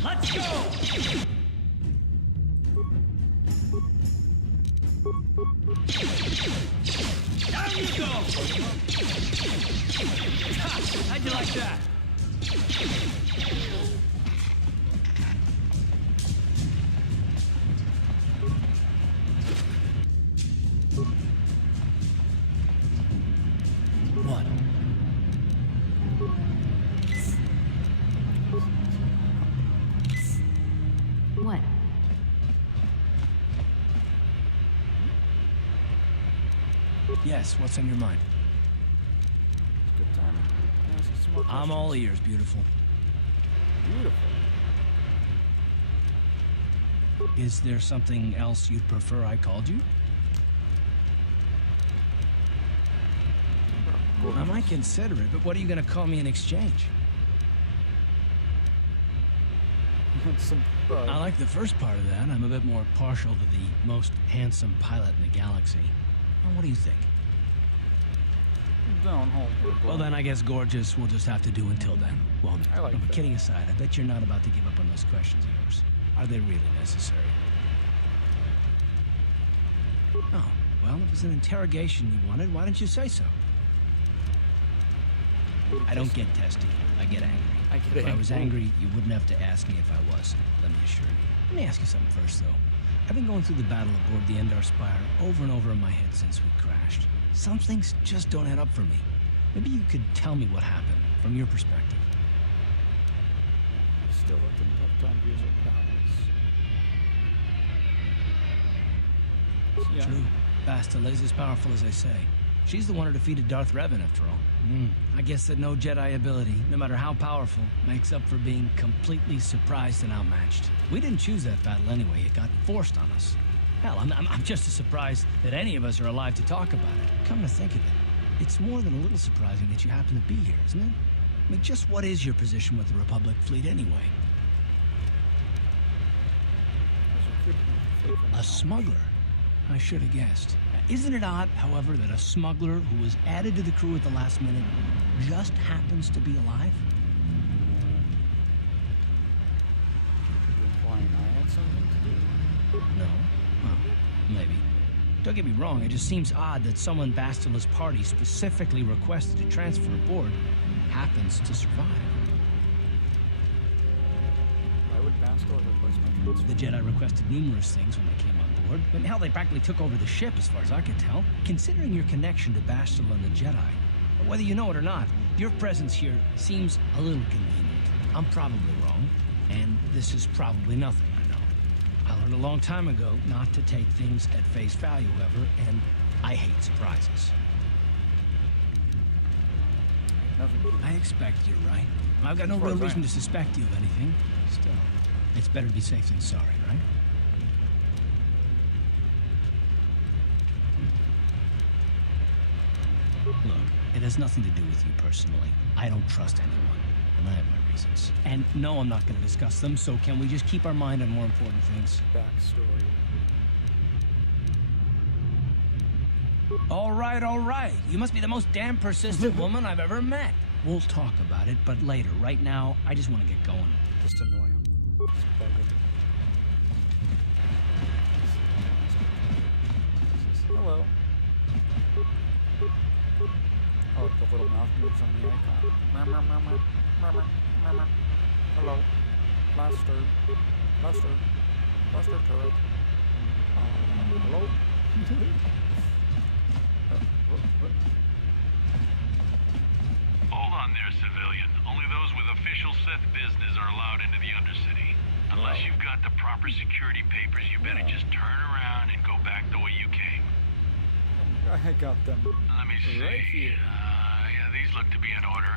Let's go! Down you go! How'd you like that? What? What? Yes, what's on your mind? Good time. Ask you some more I'm all ears, beautiful. Beautiful. Is there something else you'd prefer I called you? I might might consider it, but what are you going to call me in exchange? I like the first part of that. I'm a bit more partial to the most handsome pilot in the galaxy. Well, what do you think? Don't hold your Well, then I guess gorgeous will just have to do until then. Well, I like no, that. kidding aside, I bet you're not about to give up on those questions of yours. Are they really necessary? Oh, well, if it's an interrogation you wanted, why didn't you say so? I don't get testy. I get angry. If I was angry, you wouldn't have to ask me if I was. Let me assure you. Let me ask you something first, though. I've been going through the battle aboard the Endar Spire over and over in my head since we crashed. Some things just don't add up for me. Maybe you could tell me what happened from your perspective. Still at the tough time to use our powers. Yeah. True. Bastila is as powerful as they say. She's the one who defeated Darth Revan, after all. I guess that no Jedi ability, no matter how powerful, makes up for being completely surprised and outmatched. We didn't choose that battle anyway. It got forced on us. Hell, I'm just as surprised that any of us are alive to talk about it. Come to think of it, it's more than a little surprising that you happen to be here, isn't it? I mean, just what is your position with the Republic fleet anyway? A smuggler? I should have guessed. Isn't it odd, however, that a smuggler who was added to the crew at the last minute just happens to be alive? Implying I had something to do? No. Well, maybe. Don't get me wrong, it just seems odd that someone Bastila's party specifically requested to transfer aboard happens to survive. Why would Bastila replace my transfer? The Jedi requested numerous things when they came on board. I mean, hell, they practically took over the ship as far as I could tell. Considering your connection to Bastila and the Jedi, whether you know it or not, your presence here seems a little convenient. I'm probably wrong, and this is probably nothing, I know. I learned a long time ago not to take things at face value, however, and I hate surprises. I expect you're right. I've got no real reason to suspect you of anything. Still, it's better to be safe than sorry, right? Look, it has nothing to do with you personally. I don't trust anyone, and I have my reasons. And no, I'm not going to discuss them, so can we just keep our mind on more important things? Backstory. All right. You must be the most damn persistent woman I've ever met. We'll talk about it, but later. Right now, I just want to get going. Just annoy him. Just bug him. Hello. Oh, the little mouth moves on the icon. Hello. Blaster turret. Hello? Hold on there, civilian. Only those with official Sith business are allowed into the Undercity. Unless you've got the proper security papers, you better just turn around and go back the way you came. I got them. Let me see. Right here. Yeah, these look to be in order.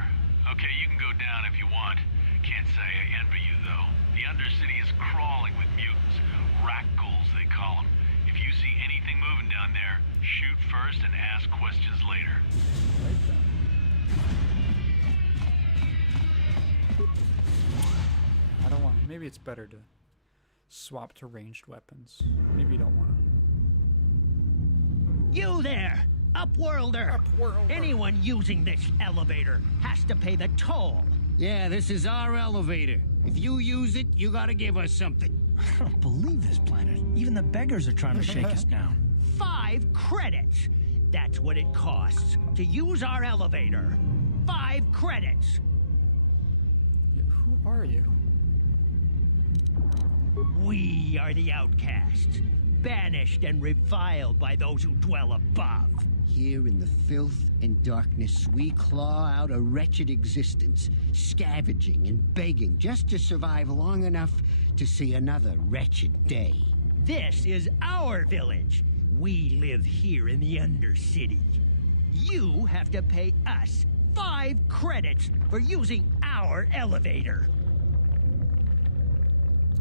Okay, you can go down if you want. Can't say I envy you, though. The Undercity is crawling with mutants. Rat ghouls, they call them. If you see anything moving down there, shoot first and ask questions later. Right then. I don't want. Maybe it's better to swap to ranged weapons. Maybe you don't want to. You there, Upworlder! Anyone using this elevator has to pay the toll. Yeah, this is our elevator. If you use it, you gotta give us something. I don't believe this planet. Even the beggars are trying to shake us down. 5 credits. That's what it costs to use our elevator. 5 credits. Yeah, who are you? We are the outcasts, banished and reviled by those who dwell above. Here in the filth and darkness, we claw out a wretched existence, scavenging and begging just to survive long enough to see another wretched day. This is our village. We live here in the Undercity. You have to pay us 5 credits for using our elevator.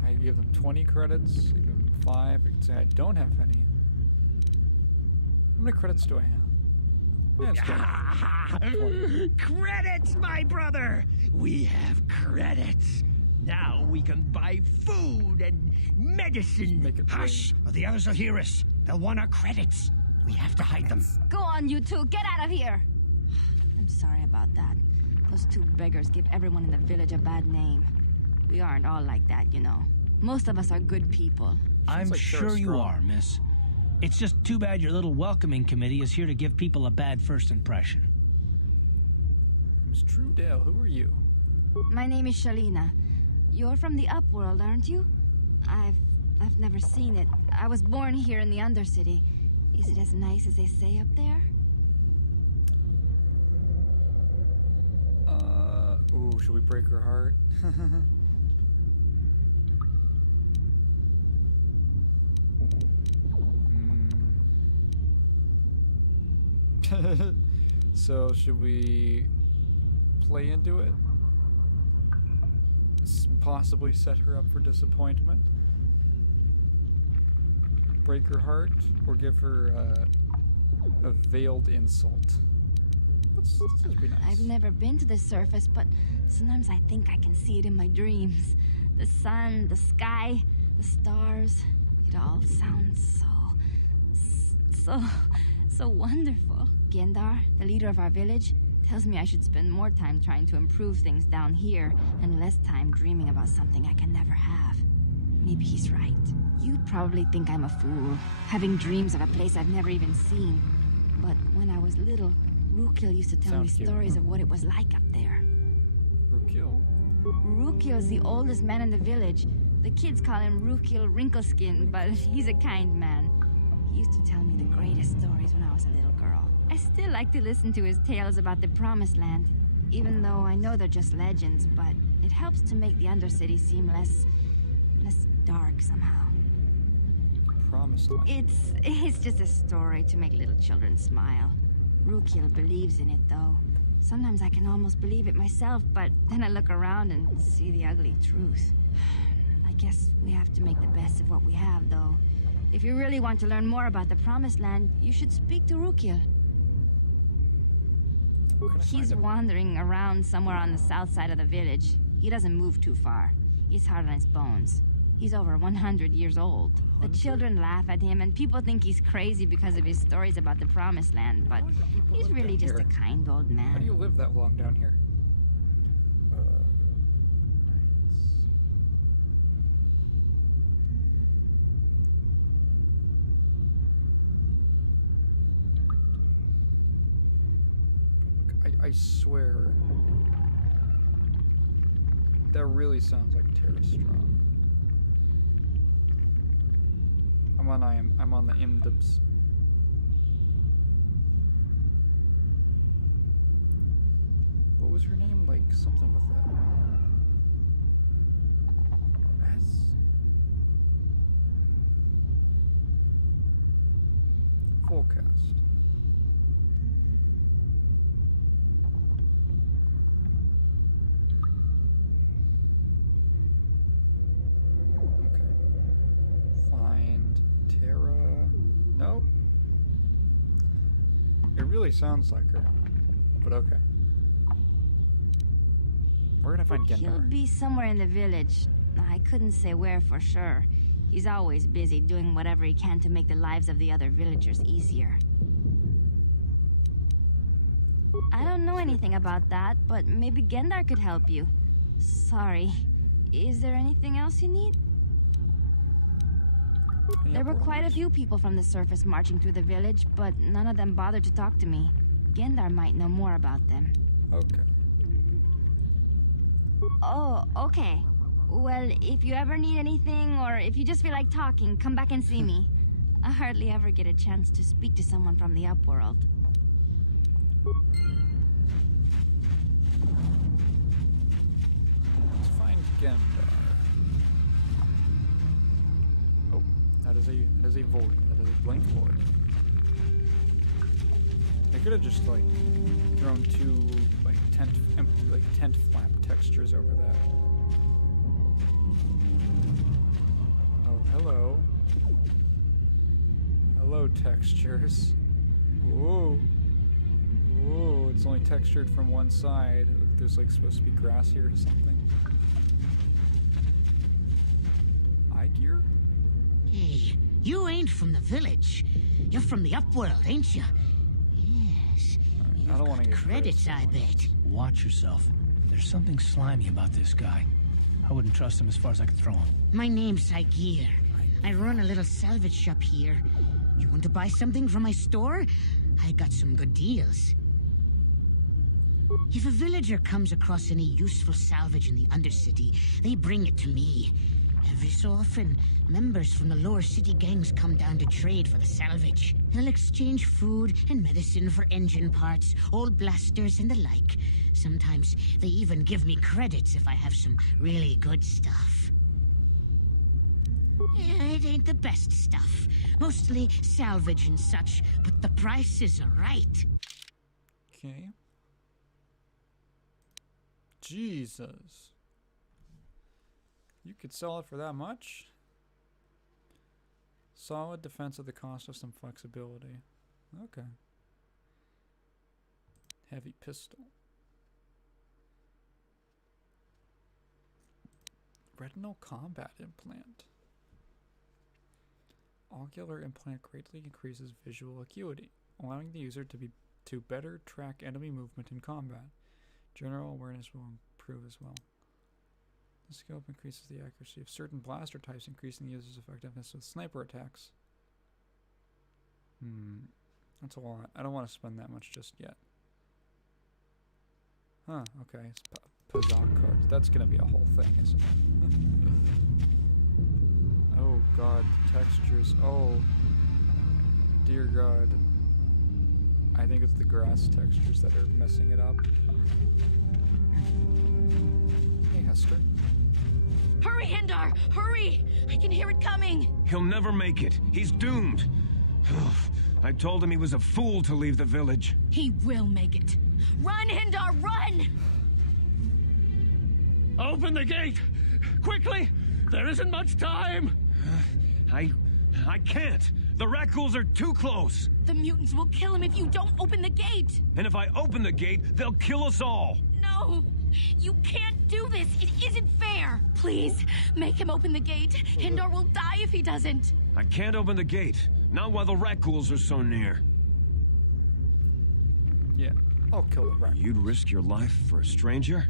I give them 20 credits. I give them 5. I could say I don't have any. How many credits do I have? Credits, my brother! We have credits. Now we can buy food and medicine. Hush, or the others will hear us. They'll want our credits. We have to hide them. Go on, you two. Get out of here. I'm sorry about that. Those two beggars give everyone in the village a bad name. We aren't all like that, you know. Most of us are good people. I'm sure you are, miss. It's just too bad your little welcoming committee is here to give people a bad first impression. Miss Trudale, who are you? My name is Shalina. You're from the Upworld, aren't you? I've never seen it. I was born here in the Undercity. Is it as nice as they say up there? Ooh, should we break her heart? So, should we play into it? Possibly set her up for disappointment? Break her heart? Or give her a veiled insult? Let's just be nice. I've never been to the surface, but sometimes I think I can see it in my dreams. The sun, the sky, the stars. It all sounds so wonderful. Gendar, the leader of our village, tells me I should spend more time trying to improve things down here and less time dreaming about something I can never have. Maybe he's right. You probably think I'm a fool, having dreams of a place I've never even seen. But when I was little, Rukil used to tell me stories of what it was like up there. Rukil? Rukil's the oldest man in the village. The kids call him Rukil Wrinkleskin, but he's a kind man. He used to tell me the greatest stories when I was a little girl. I still like to listen to his tales about the Promised Land, even though I know they're just legends, but it helps to make the Undercity seem less dark somehow. Promised Land? It's just a story to make little children smile. Rukil believes in it, though. Sometimes I can almost believe it myself, but then I look around and see the ugly truth. I guess we have to make the best of what we have, though. If you really want to learn more about the Promised Land, you should speak to Rukil. He's wandering around somewhere on the south side of the village. He doesn't move too far. He's hard on his bones. He's over 100 years old. The children laugh at him, and people think he's crazy because of his stories about the Promised Land, but he's really just a kind old man. How do you live that long down here? I swear, that really sounds like Terra Strong. I'm on the IMDb's. What was her name? Like something with that. S. Fullcast. Nope. It really sounds like her, but okay. We're gonna find Gendar. He'll be somewhere in the village. I couldn't say where for sure. He's always busy doing whatever he can to make the lives of the other villagers easier. I don't know anything about that, but maybe Gendar could help you. Sorry. Is there anything else you need? There were quite a few people from the surface marching through the village, but none of them bothered to talk to me. Gendar might know more about them. Okay. Oh, okay. Well, if you ever need anything, or if you just feel like talking, come back and see me. I hardly ever get a chance to speak to someone from the Upworld. Let's find Gendar. That is a void. That is a blank void. They could have just like thrown two like tent flap textures over that. Oh, hello. Hello, textures. Whoa. it's only textured from one side. There's like supposed to be grass here or something. Eye gear? Hey, you ain't from the village. You're from the upworld, ain't you? Yes. I don't want to get Credits, I bet. Watch yourself. There's something slimy about this guy. I wouldn't trust him as far as I could throw him. My name's Igir. I run a little salvage shop here. You want to buy something from my store? I got some good deals. If a villager comes across any useful salvage in the Undercity, they bring it to me. Every so often, members from the lower city gangs come down to trade for the salvage. They'll exchange food and medicine for engine parts, old blasters, and the like. Sometimes they even give me credits if I have some really good stuff. It ain't the best stuff. Mostly salvage and such, but the prices are right. Okay. Jesus. You could sell it for that much? Solid defense at the cost of some flexibility. Okay. Heavy pistol. Retinal combat implant. Ocular implant greatly increases visual acuity, allowing the user to better track enemy movement in combat. General awareness will improve as well. The scope increases the accuracy of certain blaster types, increasing the user's effectiveness with sniper attacks. That's a lot. I don't want to spend that much just yet. Huh, okay. It's Pazak cards. That's gonna be a whole thing, isn't it? Oh god, the textures. Oh. Dear god. I think it's the grass textures that are messing it up. Hey, Hester. Hurry, Hindar! Hurry! I can hear it coming! He'll never make it. He's doomed. I told him he was a fool to leave the village. He will make it. Run, Hindar, run! Open the gate! Quickly! There isn't much time! I can't. The Rakghouls are too close. The mutants will kill him if you don't open the gate! And if I open the gate, they'll kill us all. No! You can't do this! It isn't fair! Please, make him open the gate. Hindar will die if he doesn't. I can't open the gate. Not while the Rakghouls are so near. Yeah, I'll kill the Rakghouls. You'd risk your life for a stranger?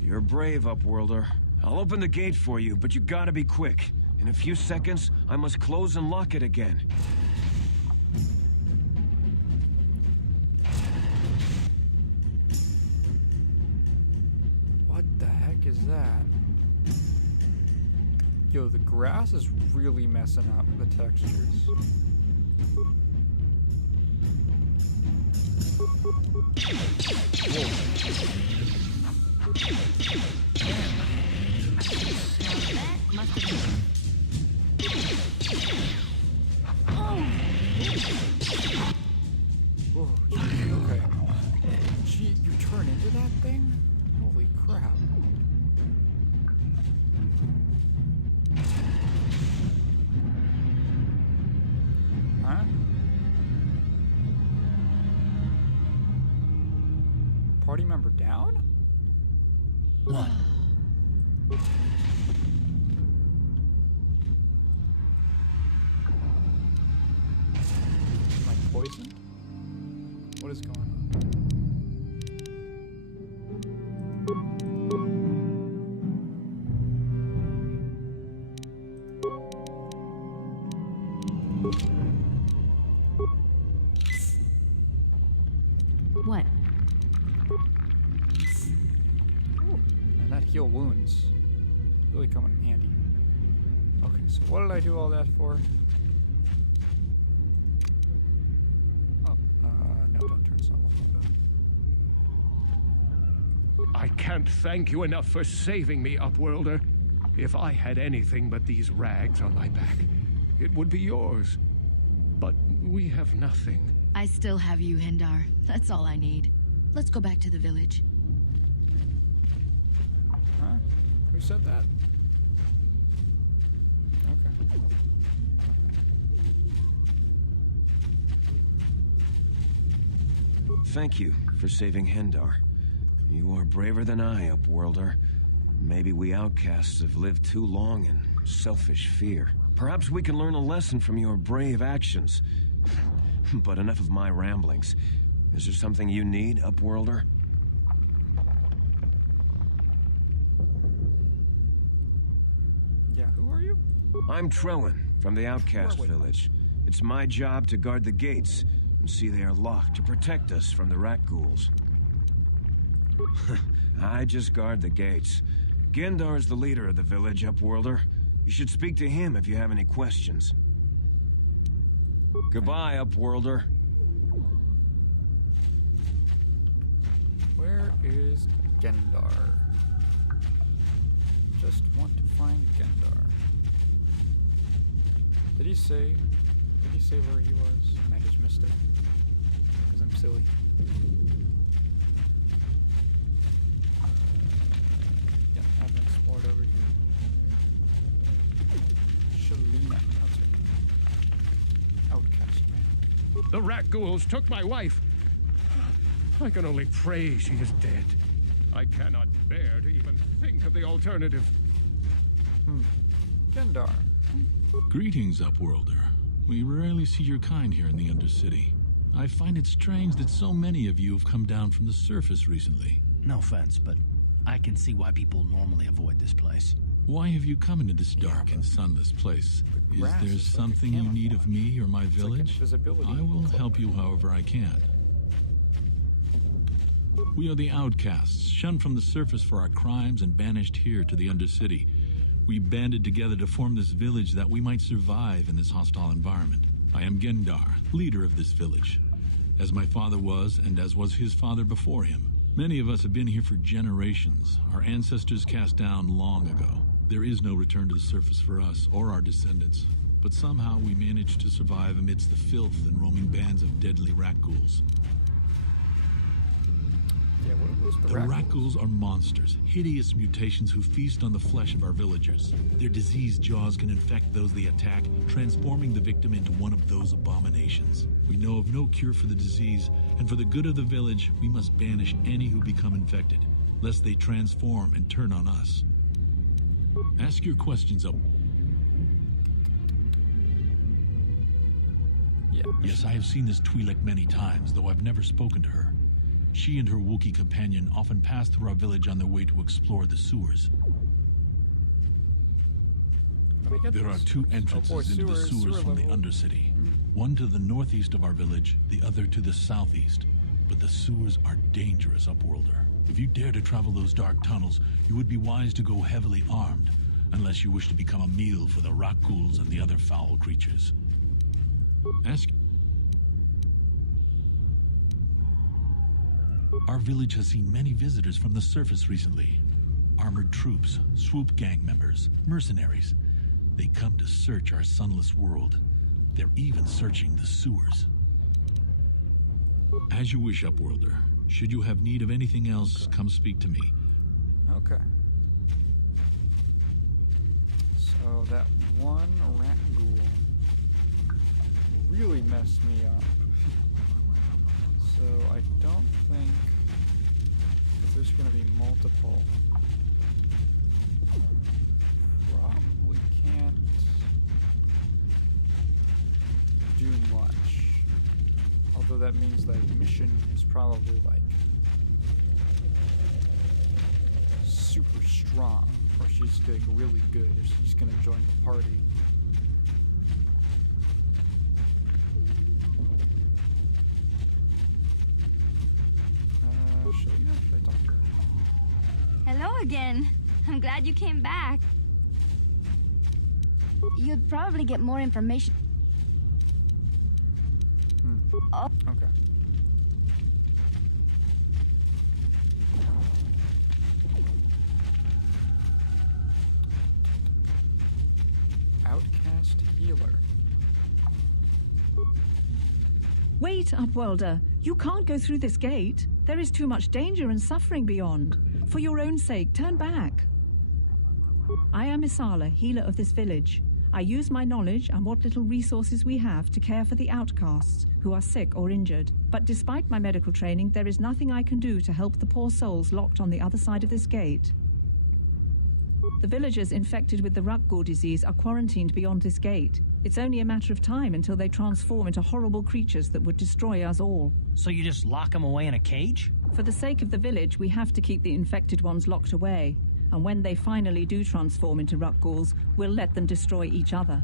You're brave, Upworlder. I'll open the gate for you, but you gotta be quick. In a few seconds, I must close and lock it again. What the heck is that? Yo, the grass is really messing up the textures. Oh, okay. Gee, you turn into that thing? Holy crap. Huh? Party member down? What? Am I poisoned? What is going on? What? Ooh, and that heal wounds. Really coming in handy. Okay, so what did I do all that for? Oh, no, don't turn someone on. I can't thank you enough for saving me, Upworlder. If I had anything but these rags on my back, it would be yours. But we have nothing. I still have you, Hindar. That's all I need. Let's go back to the village. Huh? Who said that? Okay. Thank you for saving Hendar. You are braver than I, Upworlder. Maybe we outcasts have lived too long in selfish fear. Perhaps we can learn a lesson from your brave actions. But enough of my ramblings. Is there something you need, Upworlder? Yeah, who are you? I'm Trellin, from the Outcast Village. It's my job to guard the gates and see they are locked to protect us from the rat ghouls. I just guard the gates. Gendar's the leader of the village, Upworlder. You should speak to him if you have any questions. Goodbye, Upworlder. Where is Gendar? Just want to find Gendar. Did he say where he was? And I just missed it. Because I'm silly. Yeah, I haven't explored over here. Shalina, that's it. Outcast man. The rat ghouls took my wife. I can only pray she is dead. I cannot bear to even think of the alternative. Gendar. Greetings, Upworlder. We rarely see your kind here in the Undercity. I find it strange that so many of you have come down from the surface recently. No offense, but I can see why people normally avoid this place. Why have you come into this dark and sunless place? Is there something you need of me or my village? I will help you however I can. We are the outcasts, shunned from the surface for our crimes and banished here to the Undercity. We banded together to form this village that we might survive in this hostile environment. I am Gendar, leader of this village, as my father was and as was his father before him. Many of us have been here for generations, our ancestors cast down long ago. There is no return to the surface for us or our descendants, but somehow we managed to survive amidst the filth and roaming bands of deadly rat ghouls. The rat ghouls are monsters, hideous mutations who feast on the flesh of our villagers. Their diseased jaws can infect those they attack, transforming the victim into one of those abominations. We know of no cure for the disease, and for the good of the village, we must banish any who become infected, lest they transform and turn on us. Ask your questions up. Yes, I have seen this Twi'lek many times, though I've never spoken to her. She and her Wookiee companion often pass through our village on their way to explore the sewers. There are two entrances into the sewers from the Undercity. One to the northeast of our village, the other to the southeast. But the sewers are dangerous, Upworlder. If you dare to travel those dark tunnels, you would be wise to go heavily armed, unless you wish to become a meal for the rock ghouls and the other foul creatures. Our village has seen many visitors from the surface recently. Armored troops, swoop gang members, mercenaries. They come to search our sunless world. They're even searching the sewers. As you wish, Upworlder. Should you have need of anything else, come speak to me. Okay. So that one rat ghoul really messed me up. So I don't think that there's going to be multiple. Probably can't do much. Although that means that mission is probably like super strong, or she's like really good, or she's going to join the party. Hello again. I'm glad you came back. You'd probably get more information. Oh. Okay. Outcast healer. Wait, Upworlder. You can't go through this gate. There is too much danger and suffering beyond. For your own sake, turn back. I am Isala, healer of this village. I use my knowledge and what little resources we have to care for the outcasts who are sick or injured. But despite my medical training, there is nothing I can do to help the poor souls locked on the other side of this gate. The villagers infected with the Rukgul disease are quarantined beyond this gate. It's only a matter of time until they transform into horrible creatures that would destroy us all. So you just lock them away in a cage? For the sake of the village, we have to keep the infected ones locked away. And when they finally do transform into Rukguls, we'll let them destroy each other.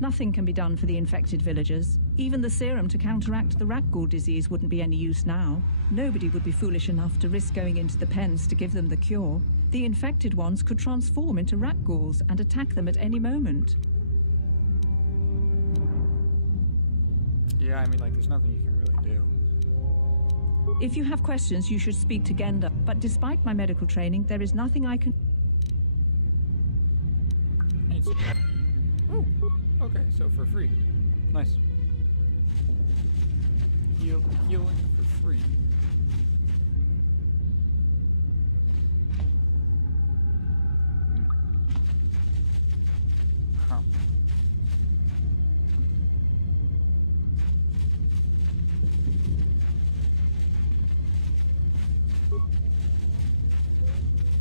Nothing can be done for the infected villagers. Even the serum to counteract the Rukgul disease wouldn't be any use now. Nobody would be foolish enough to risk going into the pens to give them the cure. The infected ones could transform into Rukguls and attack them at any moment. Yeah, I mean, like, there's nothing you can really do. If you have questions, you should speak to Genda. But despite my medical training, there is nothing I can... Oh, okay, so for free. Nice. Healing for free. Huh.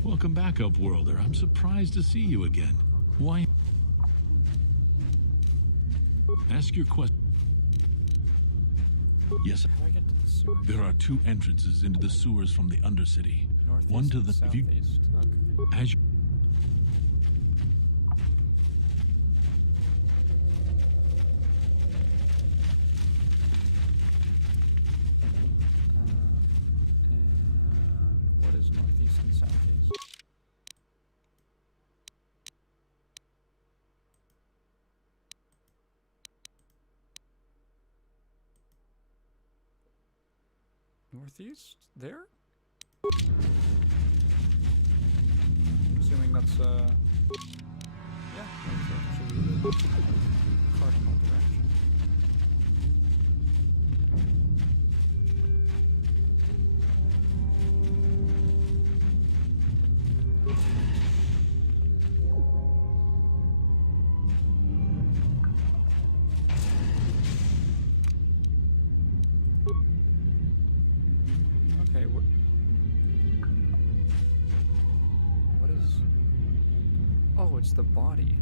Welcome back, Upworlder. I'm surprised to see you again. Why? Ask your question. Yes. How do I get to the sewer? There are two entrances into the sewers from the Undercity. Northeast One to and the southeast. Okay. As you, And what is northeast and southeast? Northeast? There? Assuming that's, yeah, that's actually the cardinal direction. Okay, what is... Oh, it's the body.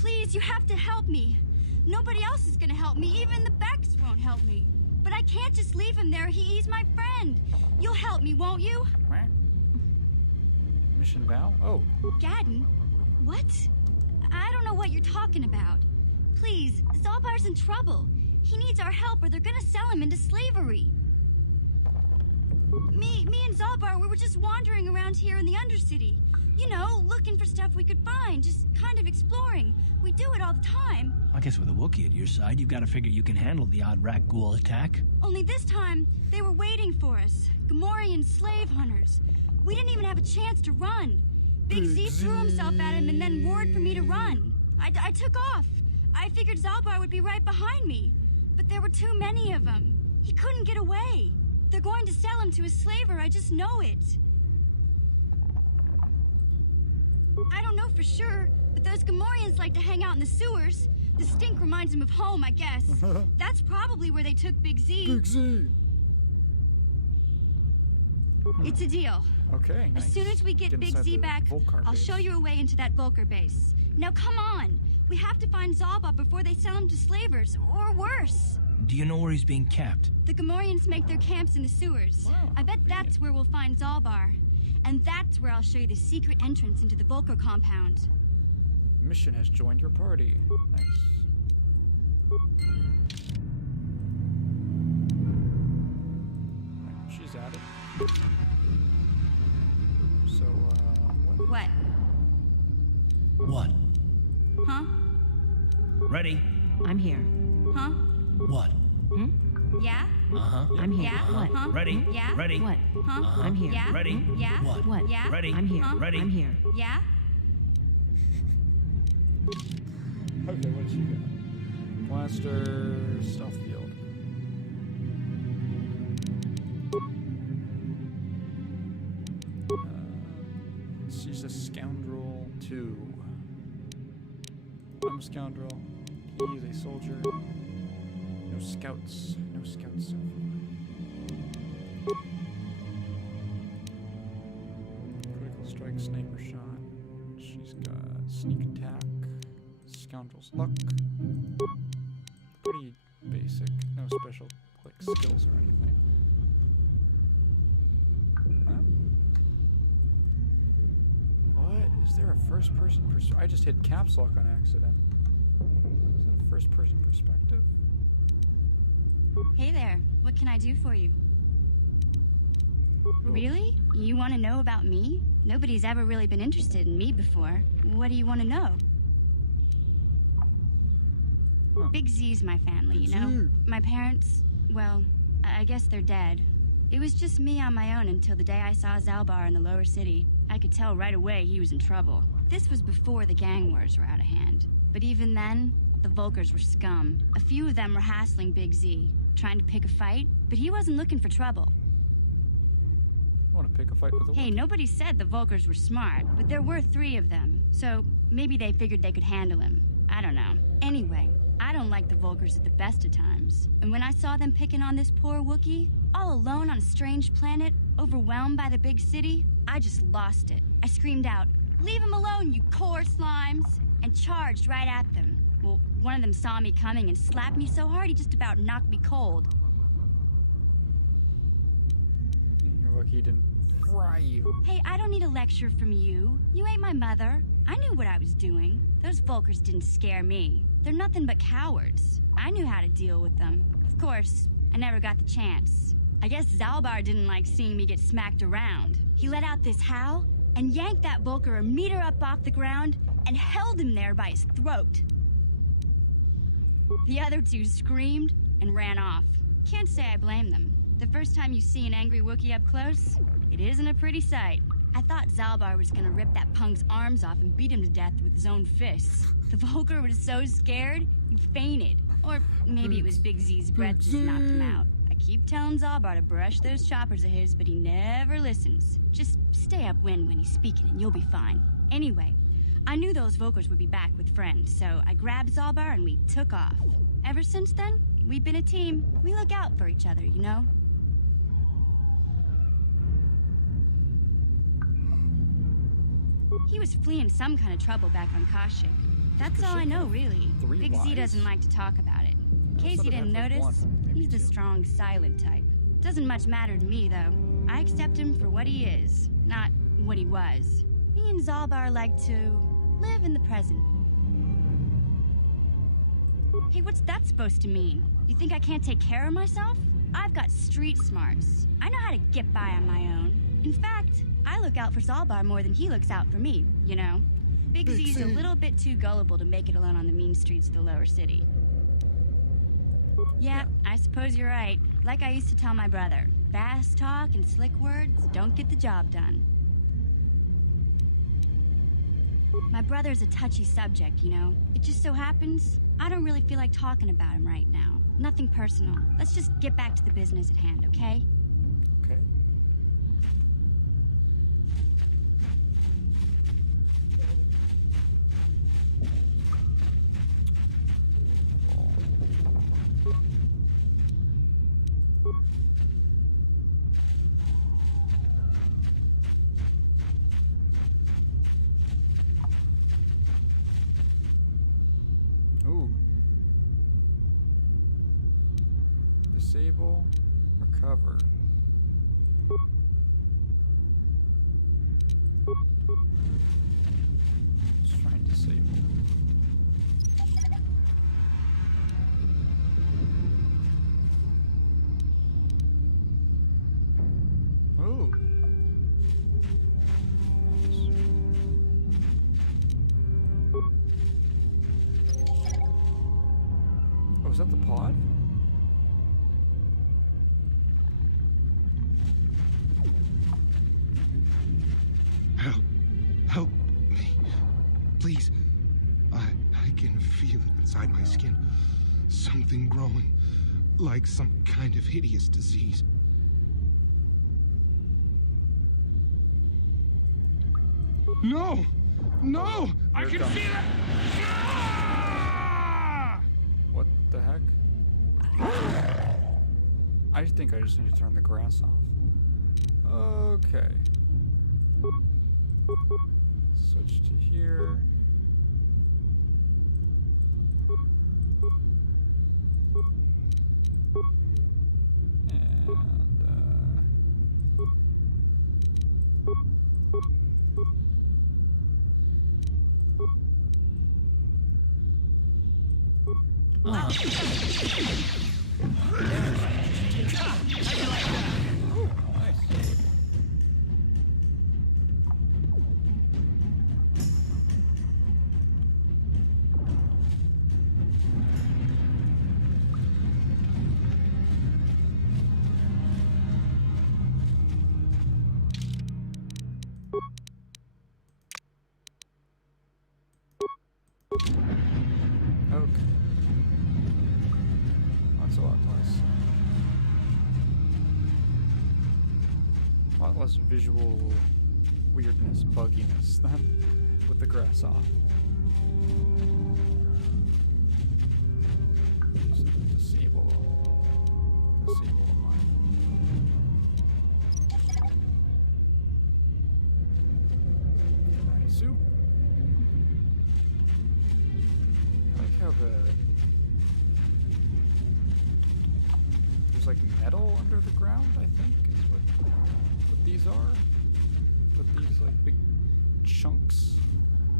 Please, you have to help me. Nobody else is gonna help me. Even the Becks won't help me. But I can't just leave him there. He's my friend. You'll help me, won't you? What? Mission Val? Oh. Gadden? What? I don't know what you're talking about. Please, Zalbar's in trouble. He needs our help or they're gonna sell him into slavery. Me and Zalbar, we were just wandering around here in the Undercity. You know, looking for stuff we could find, just kind of exploring. We do it all the time. I guess with a Wookiee at your side, you've got to figure you can handle the odd Rukgul attack. Only this time, they were waiting for us. Gamorrean slave hunters. We didn't even have a chance to run. Big Z threw himself at him and then roared for me to run. I took off. I figured Zalbar would be right behind me. But there were too many of them. He couldn't get away. They're going to sell him to a slaver, I just know it. I don't know for sure, but those Gamorreans like to hang out in the sewers. The stink reminds them of home, I guess. That's probably where they took Big Z. Big Z! It's a deal. Okay, nice. As soon as we get Big Z back, I'll show you a way into that Vulcar base. Now come on! We have to find Zalba before they sell him to slavers, or worse. Do you know where he's being kept? The Gamorreans make their camps in the sewers. Wow, I bet that's where we'll find Zalbar. And that's where I'll show you the secret entrance into the Vulcar compound. Mission has joined your party. Nice. Right, she's at it. So, What? What? Huh? Ready? I'm here. Huh? What? Hmm? Yeah? Uh-huh. I'm here. Yeah? What? Huh? Ready? Yeah? Ready? What? Huh? Uh-huh. I'm here. Yeah? Ready? Yeah? What? What? Yeah? Ready? I'm here. Huh? Ready? I'm here. Yeah? okay, what does she got? Blaster, stealth field. 2. I'm a scoundrel. He is a soldier. No scouts. No scouts so far. Critical strike, sniper shot. She's got sneak attack. Scoundrel's luck. Pretty basic. No special like skills or anything. Huh? What? Is there a first person I just hit caps lock on accident. Is that a first person perspective? Hey there, what can I do for you? Really? You want to know about me? Nobody's ever really been interested in me before. What do you want to know? Big Z's my family, you know? My parents, well, I guess they're dead. It was just me on my own until the day I saw Zalbar in the lower city. I could tell right away he was in trouble. This was before the gang wars were out of hand. But even then, the Volkers were scum. A few of them were hassling Big Z, trying to pick a fight, but he wasn't looking for trouble. You want to pick a fight with a Hey, nobody said the Volkers were smart, but there were 3 of them, so maybe they figured they could handle him. I don't know. Anyway, I don't like the Volkers at the best of times. And when I saw them picking on this poor Wookiee, all alone on a strange planet, overwhelmed by the big city, I just lost it. I screamed out, "Leave him alone, you core slimes!" and charged right at them. Well, one of them saw me coming and slapped me so hard he just about knocked me cold. You're lucky he didn't fry you. Hey, I don't need a lecture from you. You ain't my mother. I knew what I was doing. Those Volkers didn't scare me. They're nothing but cowards. I knew how to deal with them. Of course, I never got the chance. I guess Zalbar didn't like seeing me get smacked around. He let out this howl and yanked that Volker a meter up off the ground and held him there by his throat. The other 2 screamed and ran off. Can't say I blame them. The first time you see an angry Wookiee up close, it isn't a pretty sight. I thought Zalbar was gonna rip that punk's arms off and beat him to death with his own fists. The Volker was so scared, he fainted. Or maybe it was Big Z's breath just knocked him out. I keep telling Zalbar to brush those choppers of his, but he never listens. Just stay upwind when he's speaking and you'll be fine. Anyway, I knew those Volkers would be back with friends, so I grabbed Zalbar and we took off. Ever since then, we've been a team. We look out for each other, you know? He was fleeing some kind of trouble back on Kashyyyk. That's all I know, really. Big Z doesn't like to talk about it. In case you didn't notice, he's the strong, silent type. Doesn't much matter to me, though. I accept him for what he is, not what he was. Me and Zalbar like to live in the present. Hey, what's that supposed to mean? You think I can't take care of myself? I've got street smarts. I know how to get by on my own. In fact, I look out for Zalbar more than he looks out for me, you know? Big Z's a little bit too gullible to make it alone on the mean streets of the lower city. Yeah, I suppose you're right. Like I used to tell my brother, fast talk and slick words don't get the job done. My brother's a touchy subject, you know? It just so happens I don't really feel like talking about him right now. Nothing personal. Let's just get back to the business at hand, okay? Okay. Ooh. Disable, recover. Let's try and disable. Ooh. Oh, is that the pod? Help me. Please. I can feel it inside my skin. Something growing. Like some kind of hideous disease. No! No! I Here it can comes. feel it! Ah! What the heck? I think I just need to turn the grass off. Okay. Switch to here. And, okay. That's a lot less. A lot less visual weirdness, bugginess than with the grass off. Just disable mine. Nice. I like how there's like metal under the ground, I think, is what these are. But these like big chunks.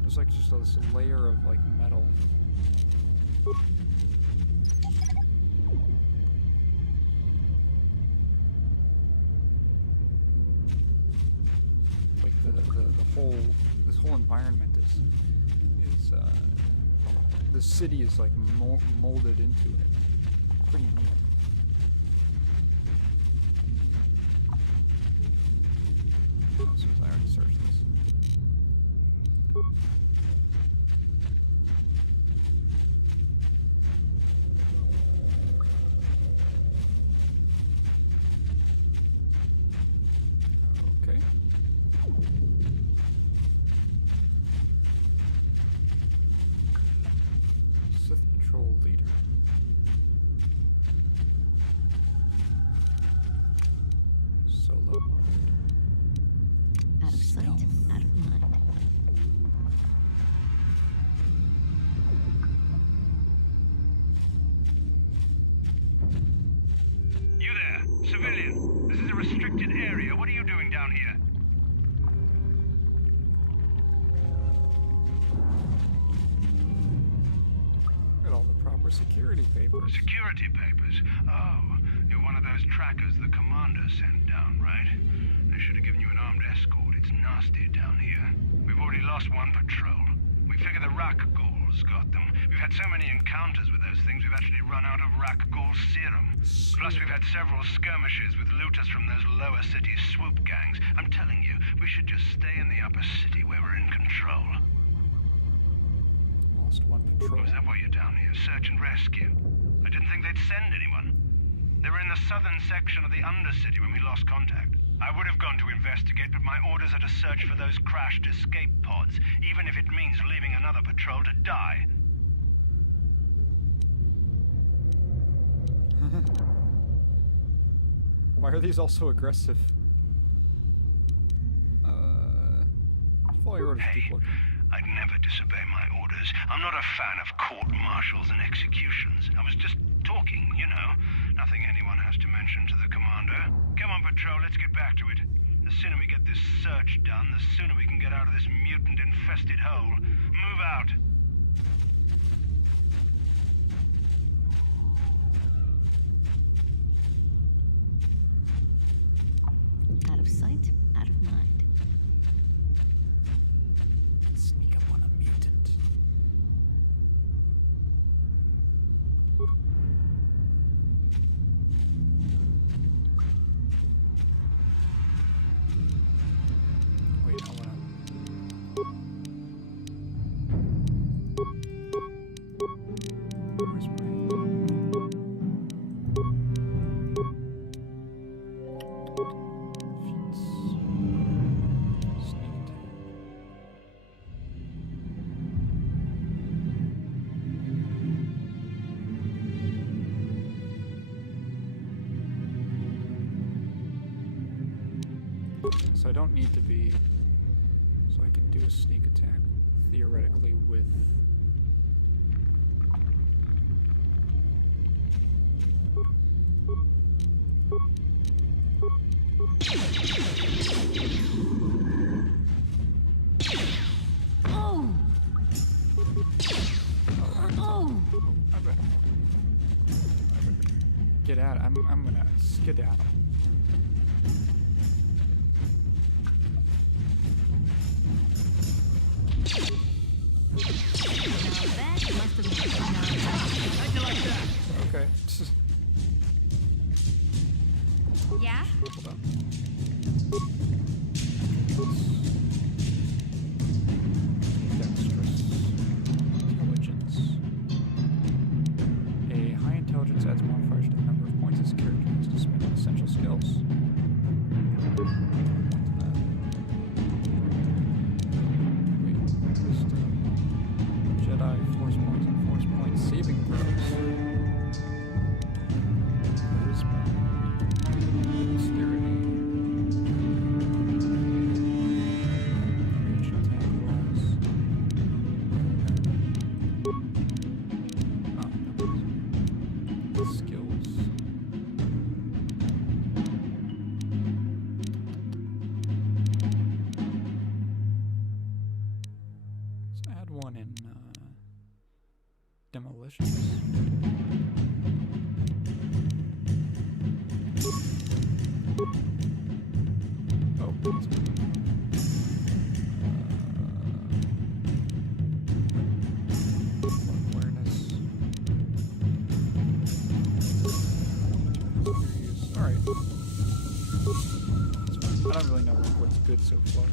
There's like just this layer of like metal. Like this whole environment is the city is like molded into it. Pretty neat. I already searched this. Okay. Sith Patrol Leader. Solo mode. Out of sight, out of mind. You there, civilian. This is a restricted area. What are you doing down here? Got all the proper security papers. Security papers? Oh, you're one of those trackers the commander sent down, right? They should have given you an armed escort. It's nasty down here. We've already lost one patrol. We figure the Rak Ghouls got them. We've had so many encounters with those things, we've actually run out of Rak Ghoul serum. Plus, we've had several skirmishes with looters from those lower city swoop gangs. I'm telling you, we should just stay in the upper city where we're in control. Lost one patrol. Oh, is that why you're down here? Search and rescue? I didn't think they'd send anyone. They were in the southern section of the Undercity when we lost contact. I would have gone to investigate, but my orders are to search for those crashed escape pods, even if it means leaving another patrol to die. Why are these all so aggressive? Follow your orders, Hey, Deepwood. I'd never disobey my orders. I'm not a fan of court-martials and executions. I was just talking, you know. Nothing anyone has to mention to the commander. Come on, patrol, let's get back to it. The sooner we get this search done, the sooner we can get out of this mutant-infested hole. Move out. Out of sight, out of mind. Sneak up on a mutant. Wait, I wanna... Where's my... Feats. Sneak attack. so I don't need to be. So I can do a sneak attack theoretically with. Oh! Oh! I better get out. I'm gonna skedaddle. Okay. Yeah? Hold on. Dexterous intelligence. A high intelligence adds modifiers to the number of points this character has to spend on essential skills. Wait, wisdom, Jedi, force points, and force point saving throws. Charisma, dexterity, range attack rolls. Skills. Let's add one in demolitions. Oh, that's good. Awareness. Alright. I don't really know what's good so far.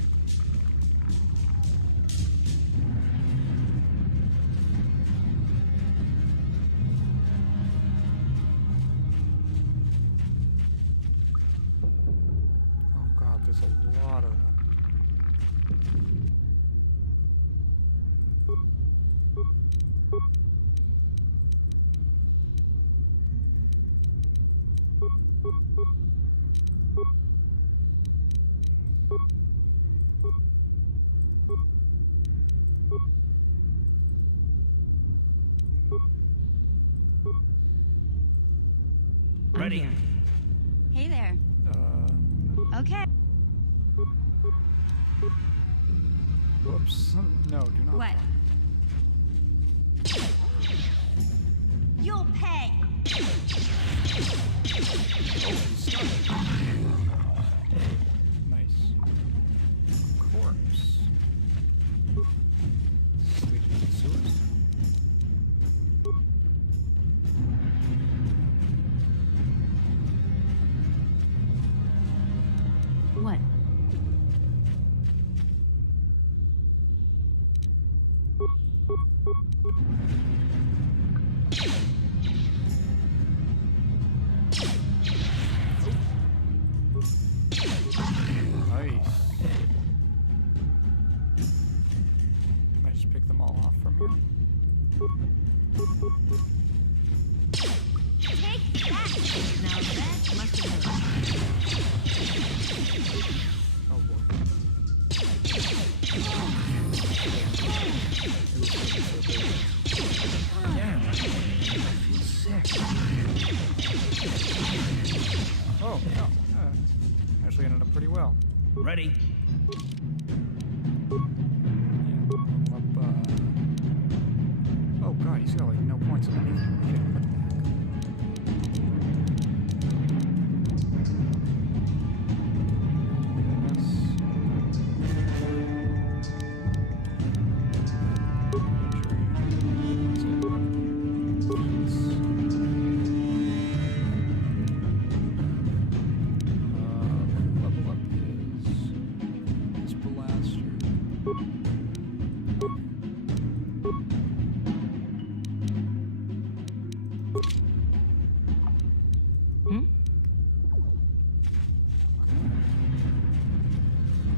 Oh god, there's a lot of them. Ready. Hey there. Okay. Whoops. No, do not. What? You'll pay. Oh, he's stuck. Nice. Corpse. Sweet sewers. What? Nice. Can I just pick them all off from here? Take that! Now that must have hurt. Oh boy. Damn, I feel sick. Oh, no. Actually ended up pretty well. Ready. Oh god, he's got like no points in anything. Okay, what the level up his blaster.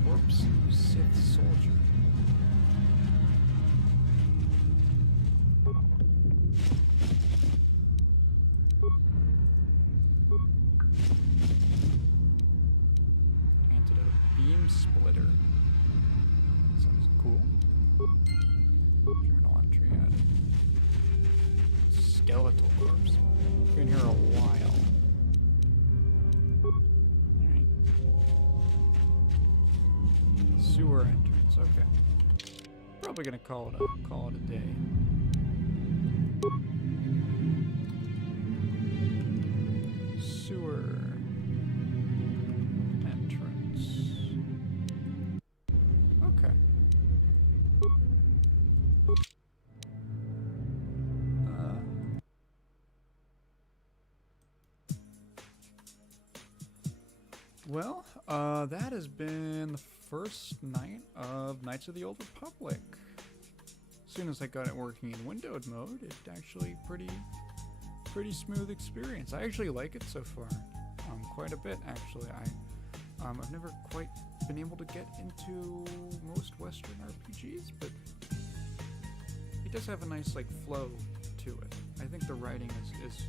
Corpse Sith soldier. Antidote. Beam splitter. Sounds cool. Journal entry added. Skeletal corpse. Been here a while. Alright. Sewer entrance, okay. Probably gonna call it a day. Sewer entrance. Okay. Well, that has been the first night of Knights of the Old Republic. As soon as I got it working in windowed mode, it's actually pretty smooth experience. I actually like it so far, quite a bit actually. I've never quite been able to get into most Western RPGs, but it does have a nice like flow to it. I think the writing is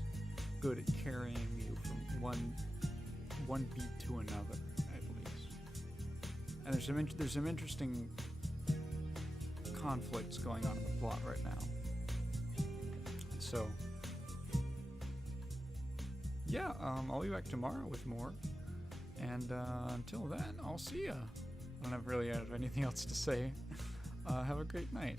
good at carrying you from one beat to another, at least. And there's some interesting conflicts going on in the plot right now. So yeah, I'll be back tomorrow with more. And until then, I'll see ya. I don't really have anything else to say. Have a great night.